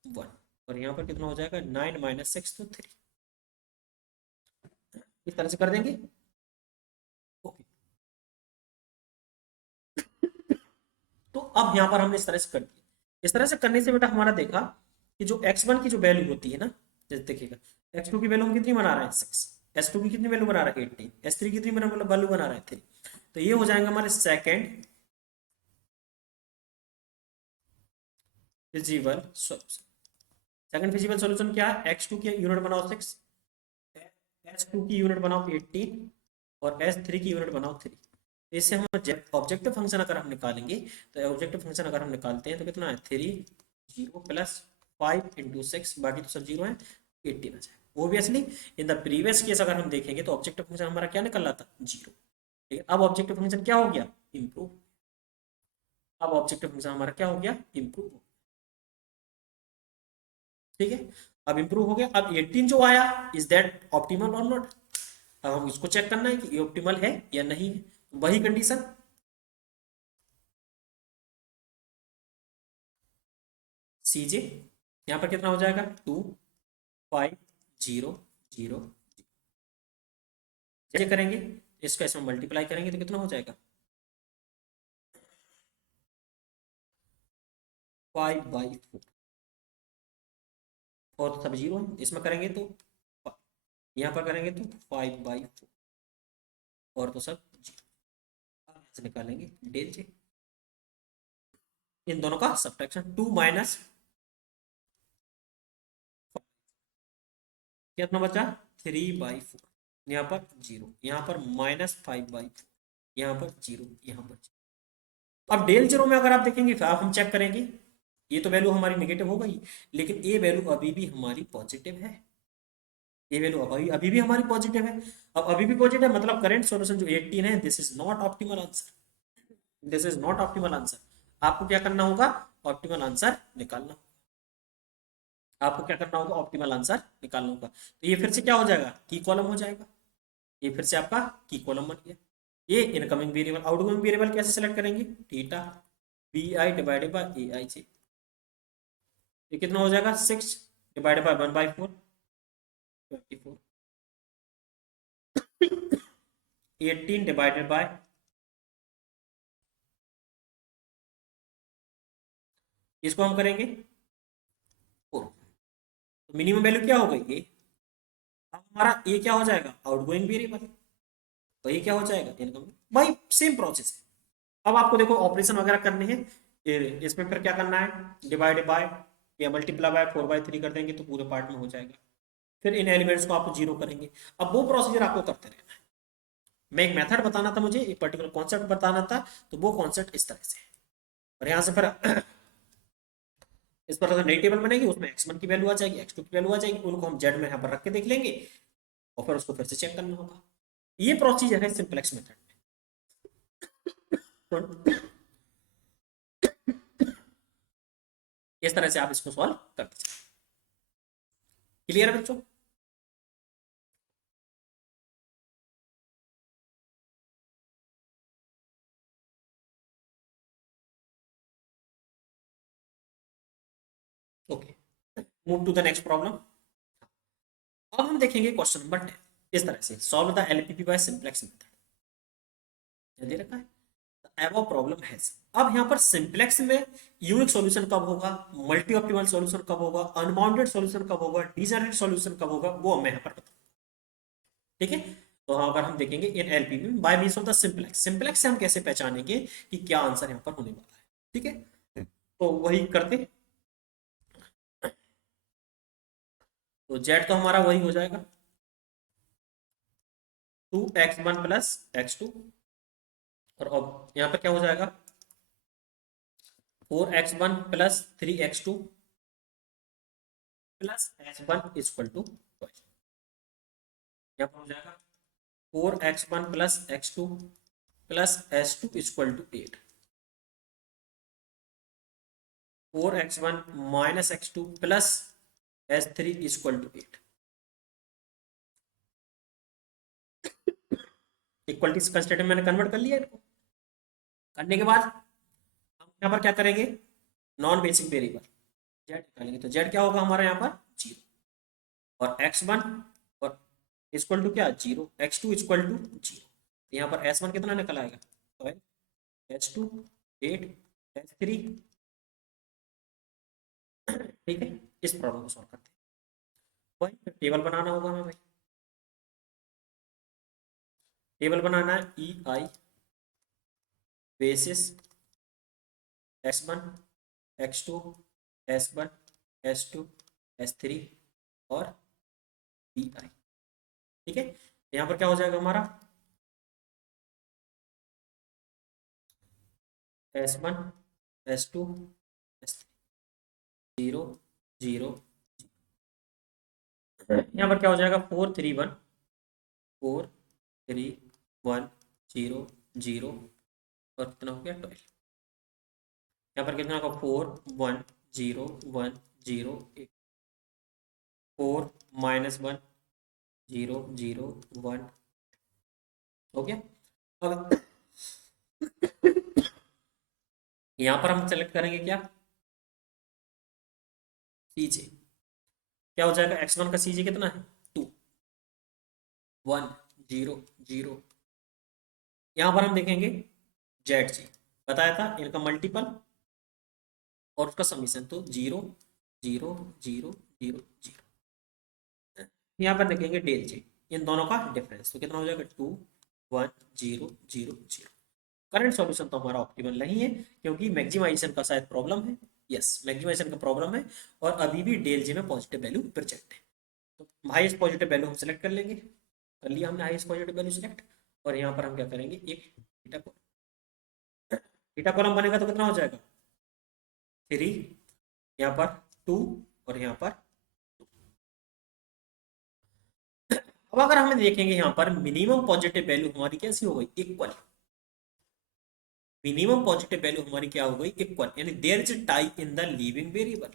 1, और यहाँ पर कितना हो जाएगा 9 माइनस 6 तो 3। इस तरह से कर देंगे। ओके, तो अब यहाँ पर हमने इस तरह से कर दिया। इस तरह से करने से बेटा हमारा देखा कि जो x1 की जो वैल्यू होती है ना, जैसे देखिएगा x2 की वैल्यू हम कितनी बना रहे हैं 6, s2 की कितनी वैल्यू बना रहे हैं 18, s3 की कितनी वैल्यू बना रहे हैं 3। तो ये हो जाएंगे हमारे second feasible solution. Second feasible solution क्या है, x2 की यूनिट बनाओ 6, s2 की यूनिट बनाओ 18, और s3 की यूनिट बनाओ 3। इससे हम ऑब्जेक्टिव फंक्शन अगर हम निकालेंगे, तो ऑब्जेक्टिव फंक्शन अगर हम निकालते हैं तो कितना है 3 0 प्लस 5 इंटू 6, बाकी तो सब जीरो है, 18 आ जाए। Obviously in the previous case अगर हम देखेंगे तो ऑब्जेक्टिव फंक्शन हमारा क्या निकल रहा था 0। ठीक है, अब ऑब्जेक्टिव फंक्शन क्या हो गया, इम्प्रूव। अब ऑब्जेक्टिव फंक्शन हमारा क्या हो गया, इम्प्रूव। ठीक है, अब इम्प्रूव हो गया। अब 18 जो आया, इज दैट ऑप्टिमल और नॉट, अब हम इसको चेक करना है कि ये ऑप्टिमल है या नहीं है। वही कंडीशन, सीजे यहाँ पर कितना हो जाएगा 2 5 0 0, जैसे करेंगे इसका इसमें मल्टीप्लाई करेंगे तो कितना हो जाएगा 5/4, और तो सब जीरो है, इसमें करेंगे तो यहाँ पर करेंगे तो 5/4, और तो सब जीरो। अब यहाँ से निकालेंगे डेल जे, इन दोनों का सब्ट्रैक्शन, 2 माइनस कितना बचा 3/4, यहाँ पर जीरो, यहाँ पर माइनस 5/4, यहाँ पर जीरो, यहाँ पर जीरो। अब डेल जीरो में अगर आप देखेंगे फिर आप हम चेक करेंगे, ये तो वैल्यू हमारी नेगेटिव हो गई, लेकिन ये वैल्यू अभी भी हमारी पॉजिटिव है। ये वैल्यू अभी अभी भी हमारी पॉजिटिव है। अब अभी भी पॉजिटिव मतलब करंट सॉल्यूशन जो 18 है, this is not optimal answer, this is not optimal answer. आपको क्या करना होगा, ऑप्टिमल आंसर निकालना, आपको क्या करना होगा, ऑप्टिमल आंसर निकालना होगा। तो ये फिर से क्या हो जाएगा, की कॉलम हो जाएगा, ये फिर से आपका की कॉलम बन गया। ये इनकमिंग वेरिएबल, आउटगोइंग वेरिएबल कैसे सेलेक्ट करेंगे, theta B I divided by A I J, ये कितना हो जाएगा 6 डिवाइडेड बाय 1/4 24 18 डिवाइडेड बाय इसको हम करेंगे 4 तो मिनिमम वैल्यू क्या हो गई ये अब हमारा ये क्या हो जाएगा आउटगोइंग वेरिएबल तो ये क्या हो जाएगा इनकम भाई सेम प्रोसेस है अब आपको देखो ऑपरेशन वगैरह करने हैं इसमें फिर क्या करना है डिवाइड बाय या मल्टीप्लाई बाय 4/3 कर देंगे तो पूरे पार्ट में हो जाएगा फिर इन एलिमेंट्स को आप जीरो करेंगे अब वो प्रोसीजर आपको करते रहना है मैं एक मेथड बताना था मुझे एक पर्टिकुलर कॉन्सेप्ट बताना था तो वो कॉन्सेप्ट इस तरह से है और यहाँ से फिर इस पर नई टेबल बनेगी उसमें x1 की वैल्यू आ जाएगी x2 की वैल्यू आ जाएगी उनको हम z में यहाँ पर रख के देख लेंगे और फिर उसको फिर से चेक करना होगा ये प्रोसीजर है सिंपलेक्स मेथड में इस तरह से आप इसको सॉल्व करते जाए क्लियर है बच्चों okay move to the next problem अब हम देखेंगे क्वेश्चन नंबर 10 इस तरह से solve the LPP by simplex method दे रखा है एबव प्रॉब्लम है अब यहाँ पर सिंपलेक्स में यूनिक सॉल्यूशन कब होगा मल्टी ऑप्टिमल सॉल्यूशन कब होगा अनबाउंडेड सॉल्यूशन कब होगा डिजनरेट सॉल्यूशन कब होगा वो मैं यहाँ पर बताऊँ ठीक है तो यहाँ पर हम देखेंगे इन एलपीपी में bye means of the simplex simplex से हम कैसे पहचानेंगे कि क्या आंसर यहाँ पर होने वाला है ठीक है तो वही करते तो जेड तो हमारा वही हो जाएगा 2x1 प्लस x2 और अब यहाँ पर क्या हो जाएगा 4x1 plus 3x2 plus h1 equal to 12 यहाँ पर हो जाएगा 4x1 plus x2 plus h2 equal to 8 4x1 minus x2 plus h3 equal to 8 equality constant मैंने कन्वर्ट कर लिया इनको करने के बाद हम यहाँ पर क्या करेंगे नॉन बेसिक वेरिएबल जेड निकालेंगे तो जेड क्या होगा हमारा यहाँ पर जीरो और x1 और इक्वल टू क्या zero x2 equal to zero यहाँ पर s1 कितना निकल आएगा 12 h2 8 h3 ठीक है इस प्रॉब्लम को सॉल्व करते हैं वही टेबल बनाना होगा हमें भाई टेबल बनाना है ई आई basis x1 x2 s1 s2 s3 और बी आई ठीक है यहाँ पर क्या हो जाएगा हमारा s1 s2 s3 zero zero यहाँ पर क्या हो जाएगा 4 3 1 4 3 1 0 0 और कितना हो गया 12 यहाँ पर कितना होगा 4 1 0 1 0 4 -1 0 0 1 हो गया अब यहाँ पर हम सेलेक्ट करेंगे क्या सीजे क्या हो जाएगा x1 का सीजे कितना है 2 1 0 0 यहाँ पर हम देखेंगे जेड जी बताया था इनका मल्टीपल और उसका समीशन तो 0 0 0 0 0 यहाँ पर देखेंगे डेल जे इन दोनों का डिफरेंस तो कितना हो जाएगा 2 1 0 0 0 करंट सॉल्यूशन तो हमारा ऑप्टिमल नहीं है क्योंकि मैक्सिमाइजेशन का शायद प्रॉब्लम है यस मैक्सिमाइजेशन का प्रॉब्लम है और अभी भी डेल जे में पॉजिटिव वैल्यू प्रेजेंट है तो हाईएस्ट पॉजिटिव वैल्यू हम सेलेक्ट कर लेंगे कर लिया हमने हाईएस्ट पॉजिटिव वैल्यू सेलेक्ट और यहाँ पर हम क्या करेंगे एक बीटा कॉलम बनेगा तो कितना हो जाएगा 3 यहाँ पर 2 और यहाँ पर अब अगर हम देखेंगे यहाँ पर मिनिमम पॉजिटिव वैल्यू हमारी कैसी हो गई इक्वल मिनिमम पॉजिटिव वैल्यू हमारी क्या हो गई इक्वल यानी there is a tie in the leaving variable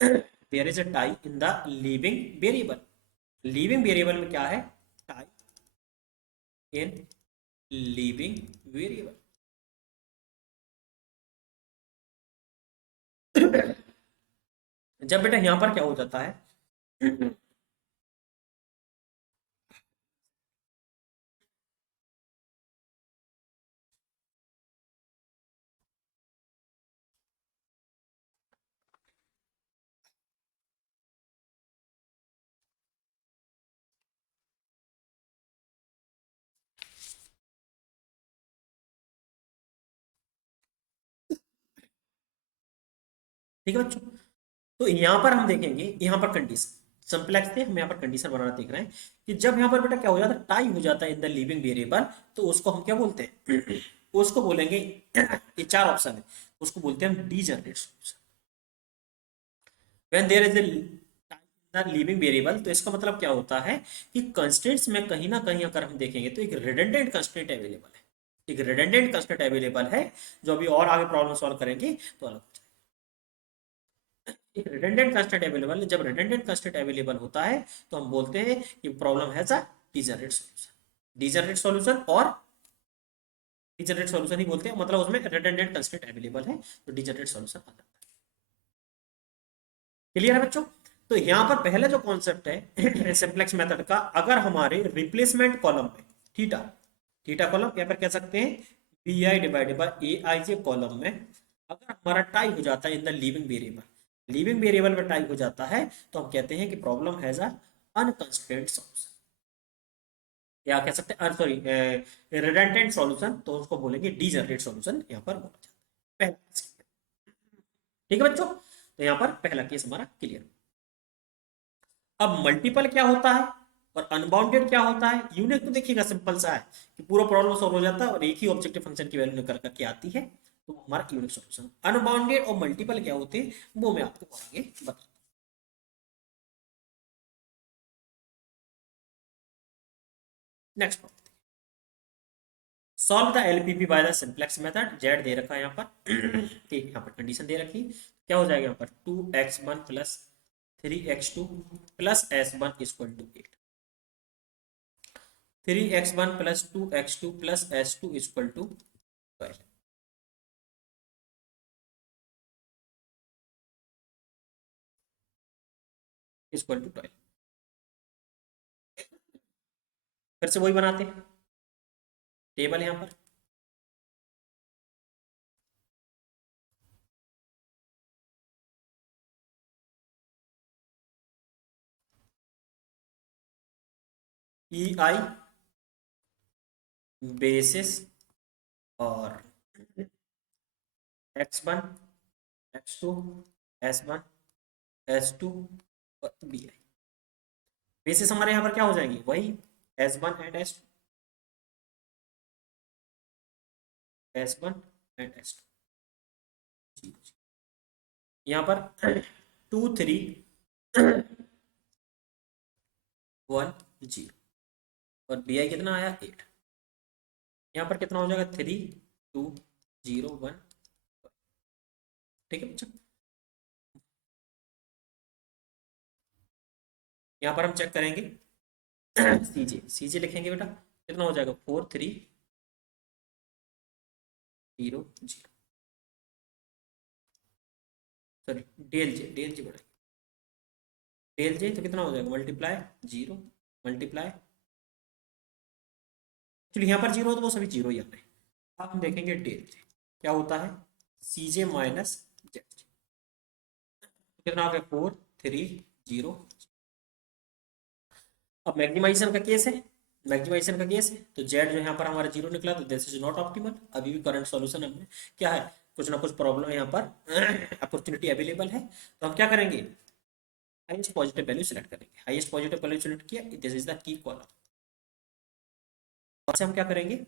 there is a tie in the leaving variable leaving variable में क्या है टाई इन लिविंग वेरिएबल जब बेटा यहाँ पर क्या हो जाता है, ठीक है बच्चों। तो यहाँ पर हम देखेंगे, यहाँ पर कंडीशन सिंप्लेक्स थे, हम यहाँ पर कंडीशन बनाना देख रहे हैं कि जब यहाँ पर बेटा क्या हो जाता है, टाई हो जाता है इन द लिविंग वेरिएबल, तो उसको हम क्या बोलते हैं, उसको बोलेंगे, ये चार ऑप्शन है, उसको बोलते हैं हम degenerate solution. When there is the leaving variable, तो इसका मतलब क्या होता है कि कंस्ट्रेंट्स में कहीं ना कहीं अगर हम देखेंगे तो एक रिडंडेंट कंस्ट्रेंट अवेलेबल है, एक रिडंडेंट कंस्ट्रेंट अवेलेबल है, जो अभी और आगे प्रॉब्लम सॉल्व करेंगे तो अलग हो जाएगा। एक रिडंडेंट कंस्ट्रेंट अवेलेबल है, जब रिडंडेंट कंस्ट्रेंट अवेलेबल होता है तो हम बोलते हैं कि problem has a degenerate solution. Degenerate solution और डीजनरेट सॉल्यूशन ही बोलते हैं, मतलब उसमें रिडंडेंट कंस्ट्रेंट अवेलेबल है तो डीजनरेट सॉल्यूशन आ जाता है। क्लियर है बच्चों। तो यहां पर पहले जो कॉन्सेप्ट है सिंप्लेक्स मेथड का, अगर हमारे रिप्लेसमेंट कॉलम में थीटा, थीटा कॉलम या फिर कह सकते हैं B I divided by A I J column में अगर हमारा टाई हो जाता है in the leaving variable, leaving variable में टाई हो जाता है, तो हम कहते हैं कि problem has a unconstrained solution, या कह सकते हैं सॉरी रिडंडेंट सॉल्यूशन, तो उसको बोलेंगे डीजनरेट सॉल्यूशन यहाँ पर बोला जाता है। पहला, ठीक है बच्चों, तो यहाँ पर पहला केस हमारा क्लियर। अब मल्टीपल क्या होता है और अनबाउंडेड क्या होता है, यूनिक तो देखिएगा सिंपल सा है कि पूरा प्रॉब्लम सॉल्व हो जाता है और एक ही ऑब्जेक्टिव फंक्शन की वैल्यू निकल करके आती है, तो हमारा यूनिक सॉल्यूशन। अनबाउंडेड और मल्टीपल क्या होते हैं वो मैं आपको आगे बताता हूँ। Next problem, solve the LPP by the simplex method. Z दे रखा है यहाँ पर ठीक, यहाँ पर कंडीशन दे रखी, क्या हो जाएगा यहाँ पर 2x1 plus 3x2 plus s1 equal to 8, 3x1 plus 2x2 plus s2 equal to 12, equal to 12। फिर से वही बनाते हैं टेबल यहाँ पर, ई आई बेसिस और x1 x2 s1 s2 और बी आई। बेसिस हमारे यहाँ पर क्या हो जाएंगे, वही s1 and s1 and s2। यहाँ पर 2 3 1 0 और बी आई कितना आया 8, यहाँ पर कितना हो जाएगा 3 2 0 1। ठीक है बच्चा, यहाँ पर हम चेक करेंगे सीजे, सीजे लिखेंगे बेटा, कितना हो जाएगा 4 3 0 0, सॉरी डेल जे बढ़ाएंगे, डेल जे तो कितना हो जाएगा मल्टीप्लाई 0 मल्टीप्लाई, एक्चुअली यहाँ पर 0 तो वो सभी 0 ही आ रहे हैं। अब हम देखेंगे डेल जे क्या होता है, सी जे माइनस जेड जे, कितना हो गया 4 3 0। अब मैक्सिमाइजेशन का केस है, मैक्सिमाइजेशन का केस है तो जेड जो यहाँ पर हमारा 0 निकला तो दिस इज नॉट ऑप्टिमल, अभी भी करंट सॉल्यूशन हमें क्या है, कुछ ना कुछ प्रॉब्लम यहाँ पर अपॉर्चुनिटी अवेलेबल है, तो हम क्या करेंगे, हाईएस्ट पॉजिटिव वैल्यू सिलेक्ट करेंगे, हाईएस्ट पॉजिटिव वैल्यू सिलेक्ट किया, this is the key column, और से हम क्या करेंगे,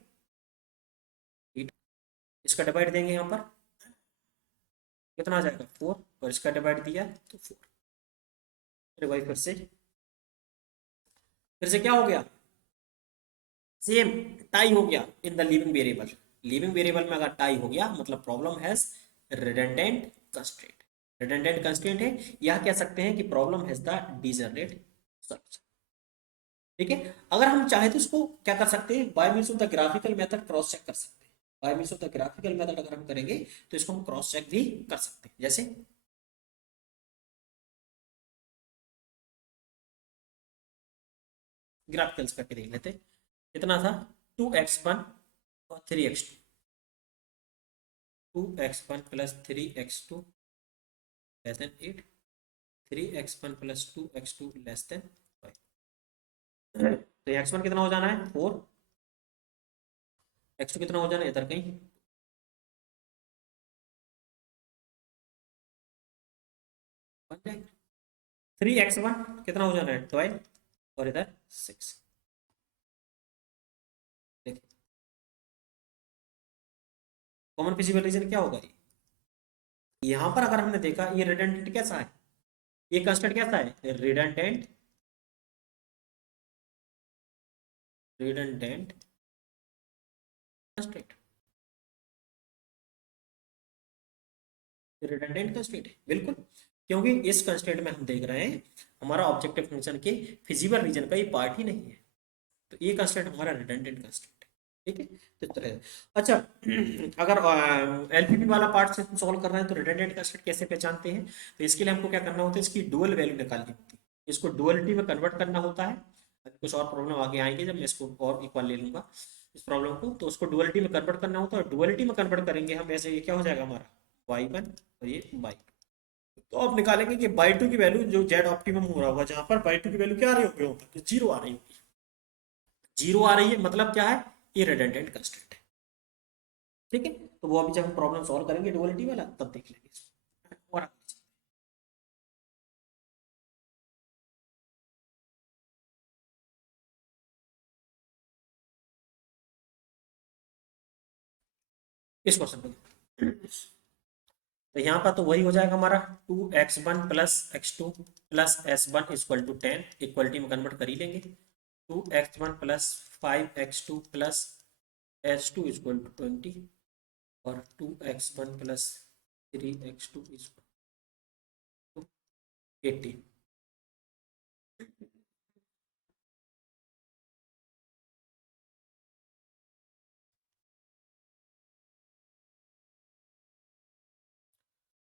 इसका डिवाइड देंगे यहाँ पर, कितना आ जाएगा 4, और इसका डिवाइड दिया तो 4, फिर वही फिर से क्या हो गया, सेम टाई हो गया इन the leaving variable, leaving variable में अगर टाई हो गया मतलब problem has redundant constraint, redundant constraint है, यह कह सकते हैं कि problem has the degenerate solution. ठीक है, अगर हम चाहे तो इसको क्या कर सकते हैं, by means of the graphical method cross check कर सकते हैं, by means of the graphical method अगर हम करेंगे तो इसको हम क्रॉस चेक भी कर सकते हैं, जैसे ग्राफिकल्स करके देख लेते। कितना था, 2x1 और 3x2, 2x1 plus 3x2 less than 8, 3x1 plus 2x2 less than 5। तो x1 कितना हो जाना है 4, x2 कितना हो जाना है इधर कहीं, 3x1 कितना हो जाना है 12 और इधर 6। देखिए कॉमन फिजिबल रीजन क्या होगा, यहाँ पर अगर हमने देखा ये रिडंडेंट कैसा है, ये कंस्टेंट कैसा है, redundant, redundant constant, redundant constant है बिल्कुल, क्योंकि इस कंस्टेंट में हम देख रहे हैं हमारा ऑब्जेक्टिव फंक्शन के फिजिबल रीजन का ये पार्ट ही नहीं है, तो ये कंस्टेंट हमारा रिडंडेंट कंस्टेंट है। ठीक है, तो इस तरह अच्छा अगर एलपीपी वाला पार्ट से हम सॉल्व कर रहे हैं तो रिडंडेंट कंस्टेंट कैसे पहचानते हैं, तो इसके लिए हमको क्या करना होता है, इसकी डुअल वैल्यू निकालनी होती है, इसको डुअलिटी में कन्वर्ट करना होता है। अभी कुछ और प्रॉब्लम आगे आएंगे जब मैं इसको और इक्वल ले लूंगा इस प्रॉब्लम को, तो उसको डुअलिटी में कन्वर्ट करना होता है, और डुअलिटी में कन्वर्ट करेंगे हम ऐसे, ये क्या हो जाएगा हमारा y1 और ये y2। तो आप निकालेंगे कि y2 की वैल्यू जो जेड ऑप्टिमम हो रहा होगा, जहां पर y2 की वैल्यू क्या आ रही होगी, तो जीरो आ रही होगी, जीरो आ रही है मतलब क्या है, ये रिडंडेंट कंस्टेंट है। ठीक है, तो वो अभी जब हम प्रॉब्लम सॉल्व करेंगे डुअलिटी वाला तब देख लेंगे इसको। और इस क्वेश्चन को, तो यहाँ पर तो वही हो जाएगा हमारा 2x1 plus x2 plus s1 equal to 10, equality में कन्वर्ट कर ही लेंगे। 2x1 plus 5x2 plus s2 equal to 20, और 2x1 plus 3x2 equal to 18।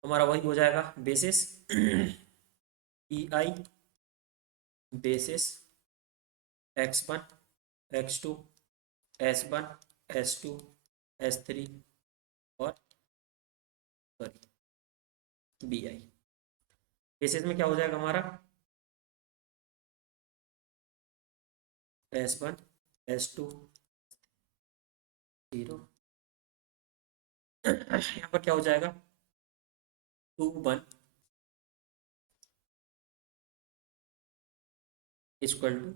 हमारा वही हो जाएगा बेसिस ई आई, basis x1 x2 s1 s2 s3 और सॉरी बी आई। बेसिस में क्या हो जाएगा हमारा s1 s2 जीरो, यहाँ पर क्या हो जाएगा 2 1 इक्वल टू,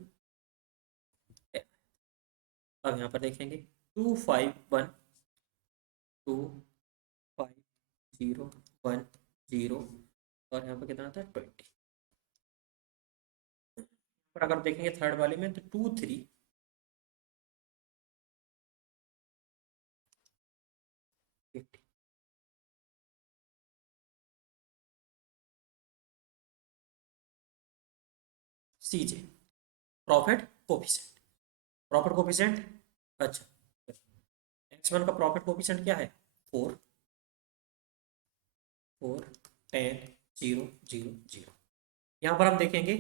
अब यहाँ पर देखेंगे 2 5 1 2 5 0 1 0, और यहाँ पर कितना था 20। पर अगर देखेंगे थर्ड वाले में तो 2 3 50। सीजे प्रॉफिट कोफिशिएंट, प्रॉफिट कोफिशिएंट, अच्छा x1 का प्रॉफिट कोफिशिएंट क्या है 4 4 10 0 0 0। यहाँ पर हम देखेंगे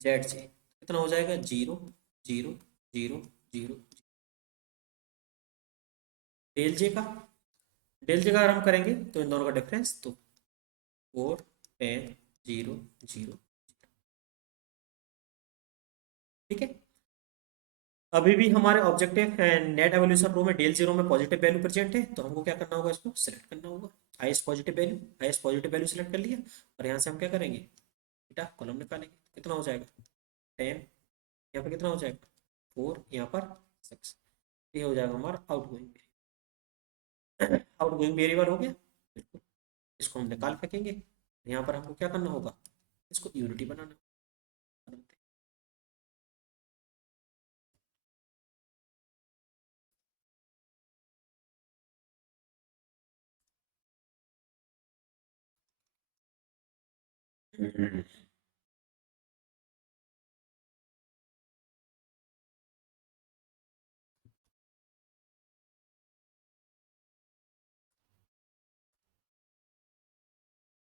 जेड से कितना हो जाएगा 0 0 0 0। डेल जे का, डेल जे का अगर हम करेंगे तो इन दोनों का डिफरेंस तो 4 10 0 0। ठीक है, अभी भी हमारे ऑब्जेक्टिव नेट एवोल्यूशन रो में डेल जीरो में पॉजिटिव वैल्यू प्रेजेंट है, तो हमको क्या करना होगा, इसको सिलेक्ट करना होगा, highest positive value, highest positive value select कर लिया, और यहाँ से हम क्या करेंगे बेटा कॉलम निकालेंगे, कितना हो जाएगा 10, यहाँ पर कितना हो जाएगा 4, यहाँ पर 6, ये हो जाएगा हमारा out going, out going variable हो गया बिल्कुल, इसको हम निकाल फेंकेंगे, यहाँ पर हमको क्या करना होगा, इसको यूनिटी बनाना।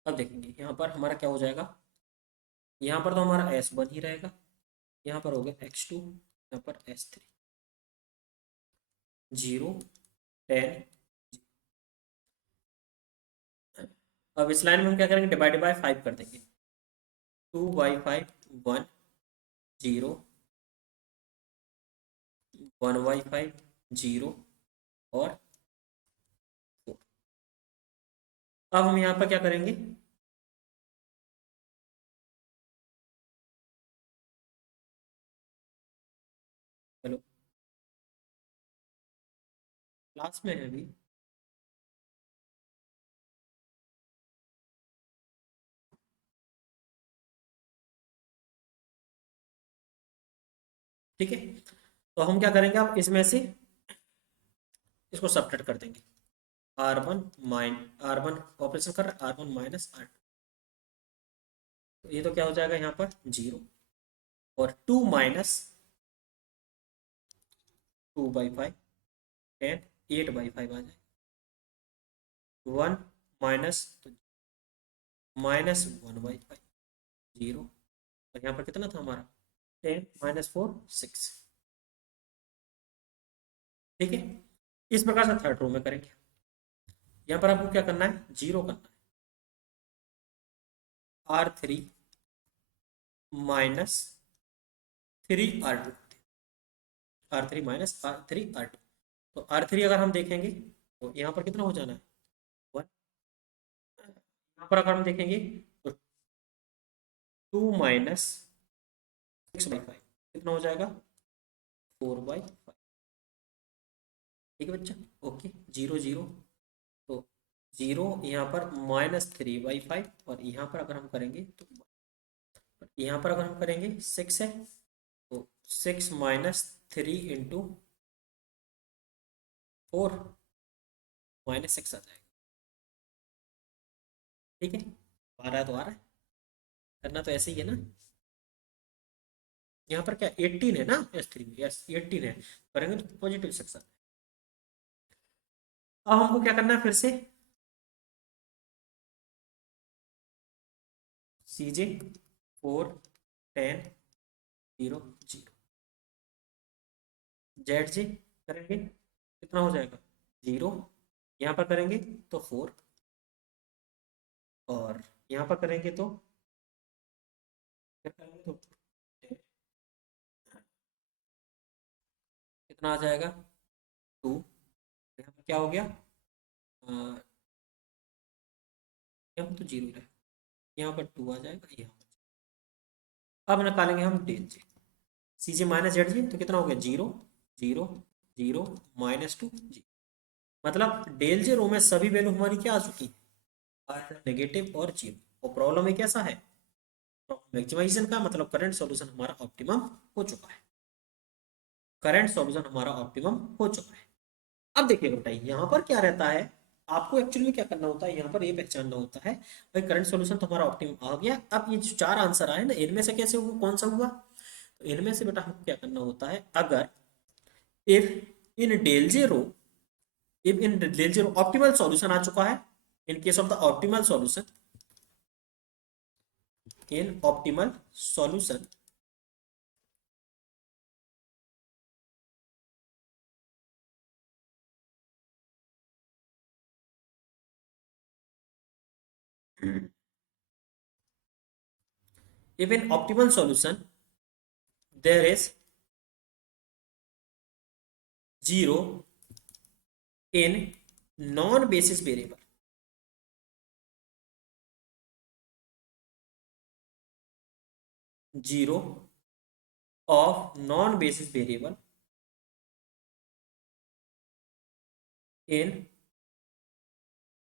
अब देखेंगे यहाँ पर हमारा क्या हो जाएगा, यहाँ पर तो हमारा S1 ही रहेगा, यहाँ पर हो गया x2, यहाँ पर s3, 0, 10। अब इस लाइन में हम क्या करेंगे, डिवाइड बाय 5 कर देंगे। 2/5, 1, 0, 1/5, 0 और 4। अब हम यहाँ पर क्या करेंगे, चलो क्लास में है अभी। ठीक है, तो हम क्या करेंगे, अब इसमें से इसको सब्ट्रैक्ट कर देंगे। R1 ऑपरेशन कर रहा है, R1 माइनस R2, तो ये तो क्या हो जाएगा यहाँ पर 0, और 2 माइनस 2/5, 10, 8/5 आ जाएगा। 1 माइनस -1/5, 0, और यहाँ पर कितना था हमारा 10 माइनस 4, 6। ठीक है, इस प्रकार से थर्ड रो में करेंगे। यहाँ पर आपको क्या करना है, 0 करना है। R3 minus 3R2, R3 minus R3 तो R3 अगर हम देखेंगे तो यहाँ पर कितना हो जाना है 1। यहाँ पर अगर हम देखेंगे तो 2 माइनस 6/5 कितना हो जाएगा 4/5। ठीक है बच्चा, ओके, 0 0, तो 0 यहाँ पर -3/5, और यहाँ पर अगर हम करेंगे तो यहाँ पर अगर हम करेंगे 6 है, तो 6 माइनस 3 इंटू 4 -6 आ जाएगा। ठीक है, आ रहा है तो आ रहा है, करना तो ऐसे ही है ना। यहाँ पर क्या 18 है ना, S3 में, यस 18 है, करेंगे तो पॉजिटिव सेक्शन। अब हमको क्या करना है फिर से, CJ 4, 10, 0, 0, ZJ करेंगे कितना हो जाएगा 0, यहाँ पर करेंगे तो 4, और यहाँ पर करेंगे तो क्या करेंगे तो 10, कितना आ जाएगा 2, यहाँ पर क्या हो गया, यहाँ पर तो 0 है, यहाँ पर 2 आ जाएगा, यहाँ पर अब निकालेंगे हम डेल जे, CJ माइनस ZJ तो कितना हो गया 0, 0, 0, -2, 0। मतलब डेल जे रो में सभी वैल्यू हमारी क्या आ चुकी है, नेगेटिव और 0, और प्रॉब्लम में कैसा है, मैक्सिमाइजेशन का मतलब करंट सॉल्यूशन हमारा ऑप्टिमम हो चुका है, करंट सॉल्यूशन हमारा ऑप्टिमम हो चुका है। अब देखिए बेटा, यहाँ पर क्या रहता है, आपको एक्चुअली में क्या करना होता है, यहाँ पर ये पहचानना होता है भाई करंट सॉल्यूशन तो हमारा ऑप्टिमम आ गया। अब ये जो 4 आंसर आए ना, इनमें से कैसे हुआ, कौन सा हुआ, तो इनमें से बेटा हमको क्या करना होता है, अगर if in del J row, if in del J row optimal solution आ चुका है, in case of the optimal solution, in optimal solution if in optimal solution there is 0 in non basis variable, 0 of non basis variable in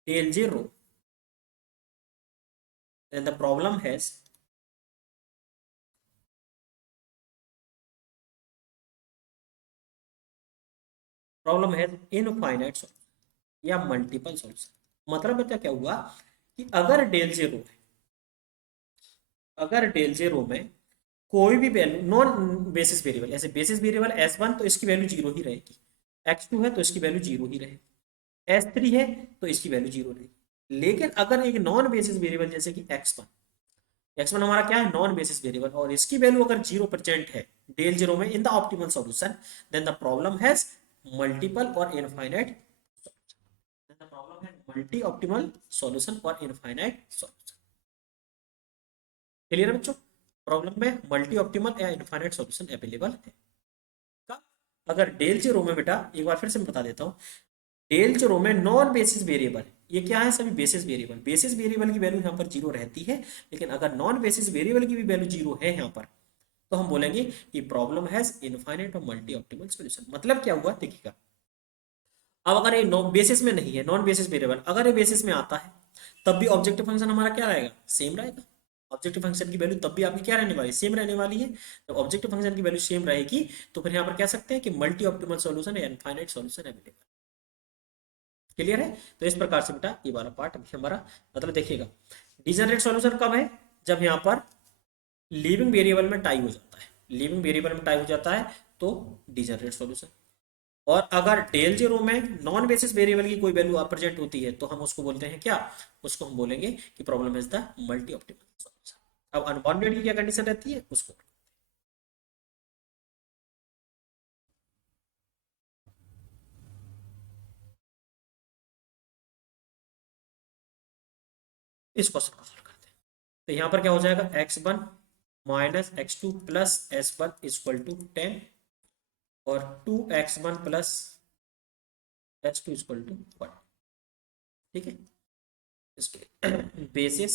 del j row, then the problem has infinite solution या multiple solution. मतलब बता क्या हुआ कि अगर del J रो है, अगर del J रो में कोई भी वैल्यू नॉन बेसिस वेरिएबल, ऐसे बेसिस वेरिएबल S1 तो इसकी वैल्यू 0 ही रहेगी, x2 है तो इसकी वैल्यू 0 ही रहेगी, S3 है तो इसकी वैल्यू 0 रहेगी। लेकिन अगर एक नॉन बेसिस वेरिएबल जैसे कि x1 x1 हमारा क्या है, नॉन बेसिस वेरिएबल, और इसकी वैल्यू अगर 0% है डेल जीरो में in the optimal solution, then the problem has multiple और infinite, then the problem has multi optimal solution और इनफाइनाइट सॉल्यूशन। क्लियर है बच्चों? प्रॉब्लम में मल्टी ऑप्टिमल या इनफाइनाइट सॉल्यूशन अवेलेबल है। का अगर डेल जीरो में बेटा, एक बार फिर से मैं बता देता हूँ, डेल जीरो में नॉन बेसिस वेरिएबल, ये क्या है, सभी बेसिस वेरिएबल, बेसिस वेरिएबल की वैल्यू यहाँ पर जीरो रहती है, लेकिन अगर नॉन बेसिस वेरिएबल की भी वैल्यू जीरो है यहाँ पर, तो हम बोलेंगे कि प्रॉब्लम हैज इनफाइनाइट और मल्टी ऑप्टिमल सॉल्यूशन। मतलब क्या हुआ देखिएगा, अब अगर ये नॉन बेसिस में नहीं है, नॉन बेसिस वेरिएबल, अगर ये बेसिस में आता है, तब भी ऑब्जेक्टिव फंक्शन हमारा क्या रहेगा, सेम रहेगा। ऑब्जेक्टिव फंक्शन की वैल्यू तब भी आपकी क्या रहने वाली है, सेम रहने वाली है। जब ऑब्जेक्टिव फंक्शन की वैल्यू सेम रहेगी, तो फिर यहाँ पर कह सकते हैं कि मल्टी ऑप्टिमल सॉल्यूशन या इनफाइनाइट सॉल्यूशन अवेलेबल। क्लियर है? तो इस प्रकार से बेटा ये वाला पार्ट अभी हमारा, मतलब देखिएगा, डिजनरेट सॉल्यूशन कब है, जब यहाँ पर लिविंग वेरिएबल में टाई हो जाता है, लिविंग वेरिएबल में टाई हो जाता है तो डिजनरेट सॉल्यूशन। और अगर डेल जीरो में नॉन बेसिस वेरिएबल की कोई वैल्यू प्रेजेंट होती है, तो हम उसको बोलते हैं क्या, उसको हम बोलेंगे कि problem is the multi optimal solution. अब अनबाउंडेड की क्या कंडीशन रहती है उसको, इस क्वेश्चन को सॉल्व करते हैं। तो यहाँ पर क्या हो जाएगा, x1 minus x2 plus s1 equal to 10, और 2x1 plus s2 equal to 1। ठीक है, इसके बेसिस,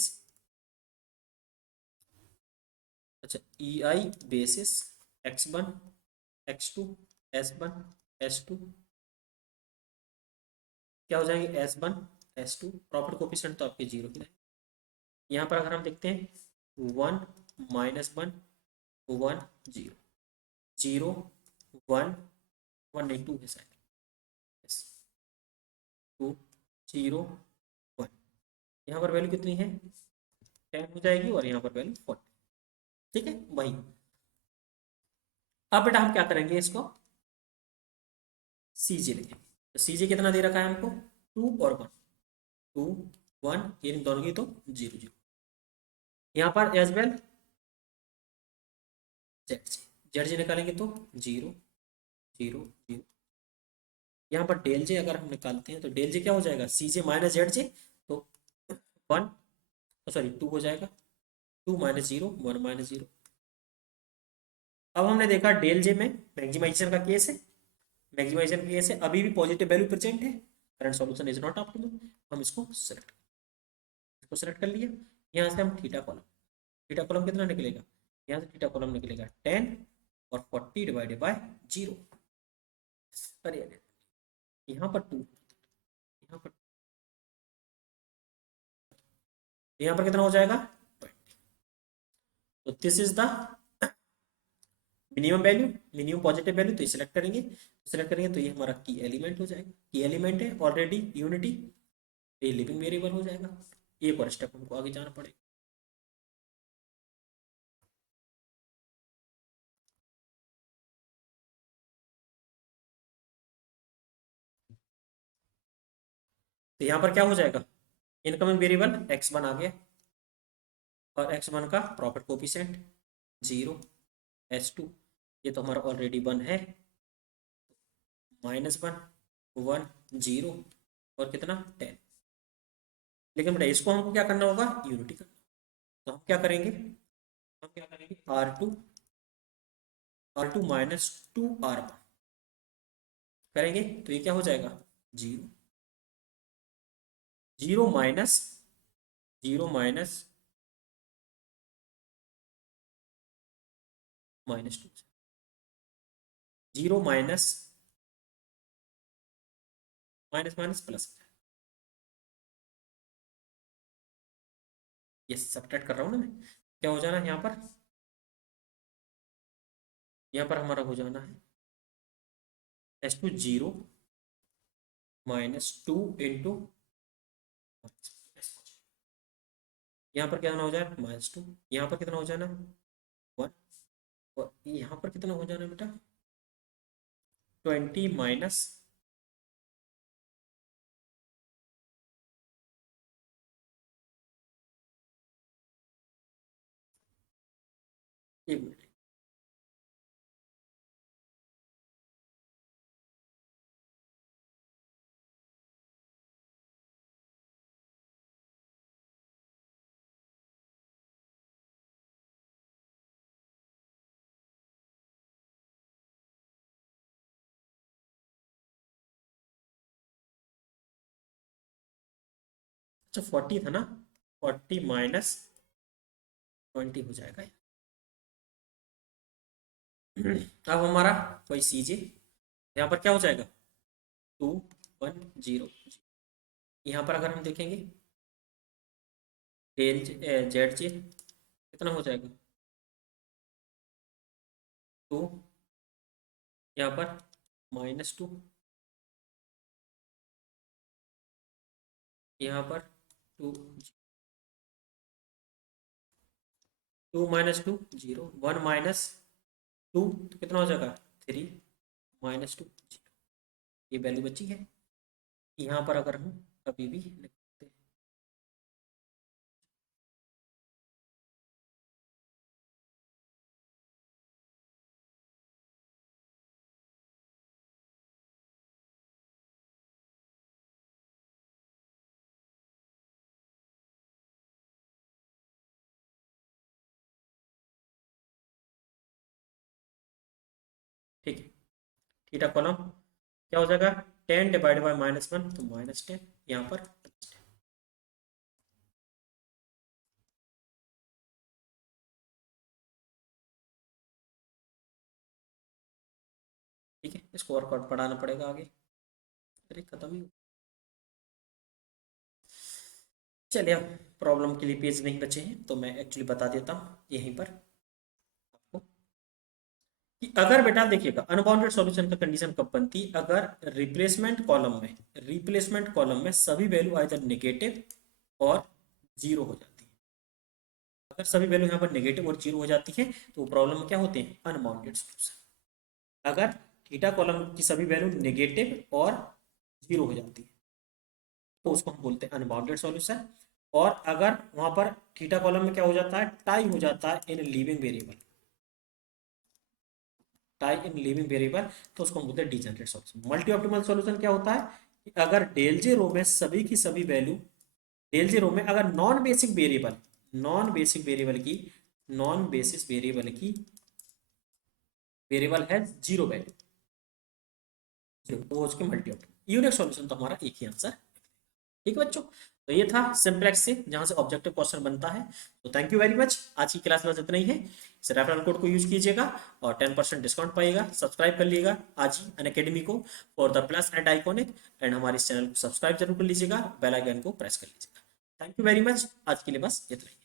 अच्छा ई आई basis x1 x2 s1 s2 क्या हो जाएंगे, s1 s2, प्रॉपर कोफिशिएंट तो आपके जीरो ही रहेंगे। यहाँ पर अगर हम देखते हैं 1 -1 1 0 0 1 1 नहीं 2 है शायद, यस 2 0 1, यहाँ पर वैल्यू कितनी है, 10 हो जाएगी, और यहाँ पर वैल्यू 40। ठीक है वही। अब बेटा हम क्या करेंगे, इसको सीजे लेंगे। तो सीजे कितना दे रखा है हमको, 2 और 1, 2 1, इन दोनों की तो 0 0, यहाँ पर as well Z J, Z J निकालेंगे तो 0 0 0, यहाँ पर डेल जे अगर हम निकालते हैं तो डेल जे क्या हो जाएगा, सी जे माइनस जेड जे, तो 1, सॉरी 2 हो जाएगा, 2 -0 1 -0। अब हमने देखा डेल जे में मैक्सिमाइजेशन का केस है, मैक्सिमाइजेशन का केस है, अभी भी पॉजिटिव वैल्यू प्रेजेंट है, current solution is not optimal, हम इसको सेलेक्ट, इसको सेलेक्ट कर लिया। यहाँ से हम थीटा कॉलम, थीटा कॉलम कितना निकलेगा, यहाँ से थीटा कॉलम निकलेगा 10 और 40 डिवाइडेड बाय 0। अरे अरे, यहाँ पर 2, यहाँ पर, यहाँ पर कितना हो जाएगा 20। तो this is the minimum value, minimum positive value, तो सिलेक्ट करेंगे, सिलेक्ट करेंगे तो ये हमारा की एलिमेंट हो जाएगा, की एलिमेंट है ऑलरेडी यूनिटी, ये लिविंग वेरिएबल हो जाएगा। एक और स्टेप हमको आगे जाना पड़ेगा। तो यहाँ पर क्या हो जाएगा, इनकमिंग वेरिएबल x1 आ गया, और x1 का प्रॉफिट कोफिशिएंट 0, s2 ये तो हमारा ऑलरेडी 1 है, -1 1 0, और कितना 10। लेकिन बेटा इसको हमको क्या करना होगा, यूनिटी करना, तो हम क्या करेंगे, हम क्या करेंगे, R2 -2R1 करेंगे, तो ये क्या हो जाएगा, 0 0 minus 0 minus -2, 0 minus minus minus plus, ये सब्ट्रैक्ट कर रहा हूँ ना मैं, क्या हो जाना है यहाँ पर, यहाँ पर हमारा हो जाना है s2 0 -2 इंटू, यहाँ पर कितना हो जाए -2, यहाँ पर कितना हो जाना 1, और यहाँ पर कितना हो जाना बेटा 20 माइनस एक मिनट। अच्छा 40 था ना, 40 माइनस 20 हो जाएगा। अब हमारा कोई सीजे, यहाँ पर क्या हो जाएगा, 2 1 0। यहाँ पर अगर हम देखेंगे डेल जेड जे कितना हो जाएगा, 2, यहाँ पर -2, यहाँ पर 2, 2 - 2 0, 1 - 2 तो कितना हो जाएगा, 3 -2 0। ये वैल्यू बची है। यहाँ पर अगर हम अभी भी लिखते हैं, ठीक है, थीटा कॉलम क्या हो जाएगा, 10 डिवाइड बाय -1 तो -10, यहाँ पर ठीक है। इसको और पढ़ाना पड़ेगा आगे। अरे खत्म ही, चलिए अब प्रॉब्लम के लिए पेज नहीं बचे हैं तो मैं एक्चुअली बता देता हूँ यहीं पर आपको कि अगर बेटा देखिएगा अनबाउंडेड सॉल्यूशन का कंडीशन कब बनती है, अगर रिप्लेसमेंट कॉलम में सभी वैल्यू आइदर नेगेटिव और जीरो हो जाती है। अगर सभी वैल्यू यहाँ पर नेगेटिव और जीरो हो जाती है तो प्रॉब्लम में क्या होते हैं, अनबाउंडेड सॉल्यूशन। अगर थीटा कॉलम की सभी वैल्यू नेगेटिव और जीरो हो जाती है तो उसको हम बोलते हैं अनबाउंडेड सॉल्यूशन। और अगर वहां पर थीटा कॉलम में क्या हो जाता है, टाई हो जाता है in leaving variable, tie in living variable, तो उसको हम बोलते हैं degenerate solution. Multi optimal solution क्या होता है कि अगर डेल जे रो में सभी की सभी वैल्यू, डेल जे रो में अगर नॉन बेसिस वेरिएबल की वेरिएबल है जीरो वैल्यू, वो उसके मल्टी ऑप्टिमल। यूनिक सॉल्यूशन तो हमारा एक ही आंसर। ठीक है बच्चों, तो ये था सिंपलेक्स से जहां से ऑब्जेक्टिव क्वेश्चन बनता है। तो थैंक यू वेरी मच, आज की क्लास में इतना ही है। इस रेफरल कोड को यूज कीजिएगा और 10% डिस्काउंट पाइएगा। सब्सक्राइब कर लीजिएगा आज ही अनअकैडमी को for the plus and iconic, and हमारे इस चैनल को सब्सक्राइब जरूर कर लीजिएगा, बेल आइकन को प्रेस कर लीजिएगा। थैंक यू वेरी मच, आज के लिए बस इतना ही।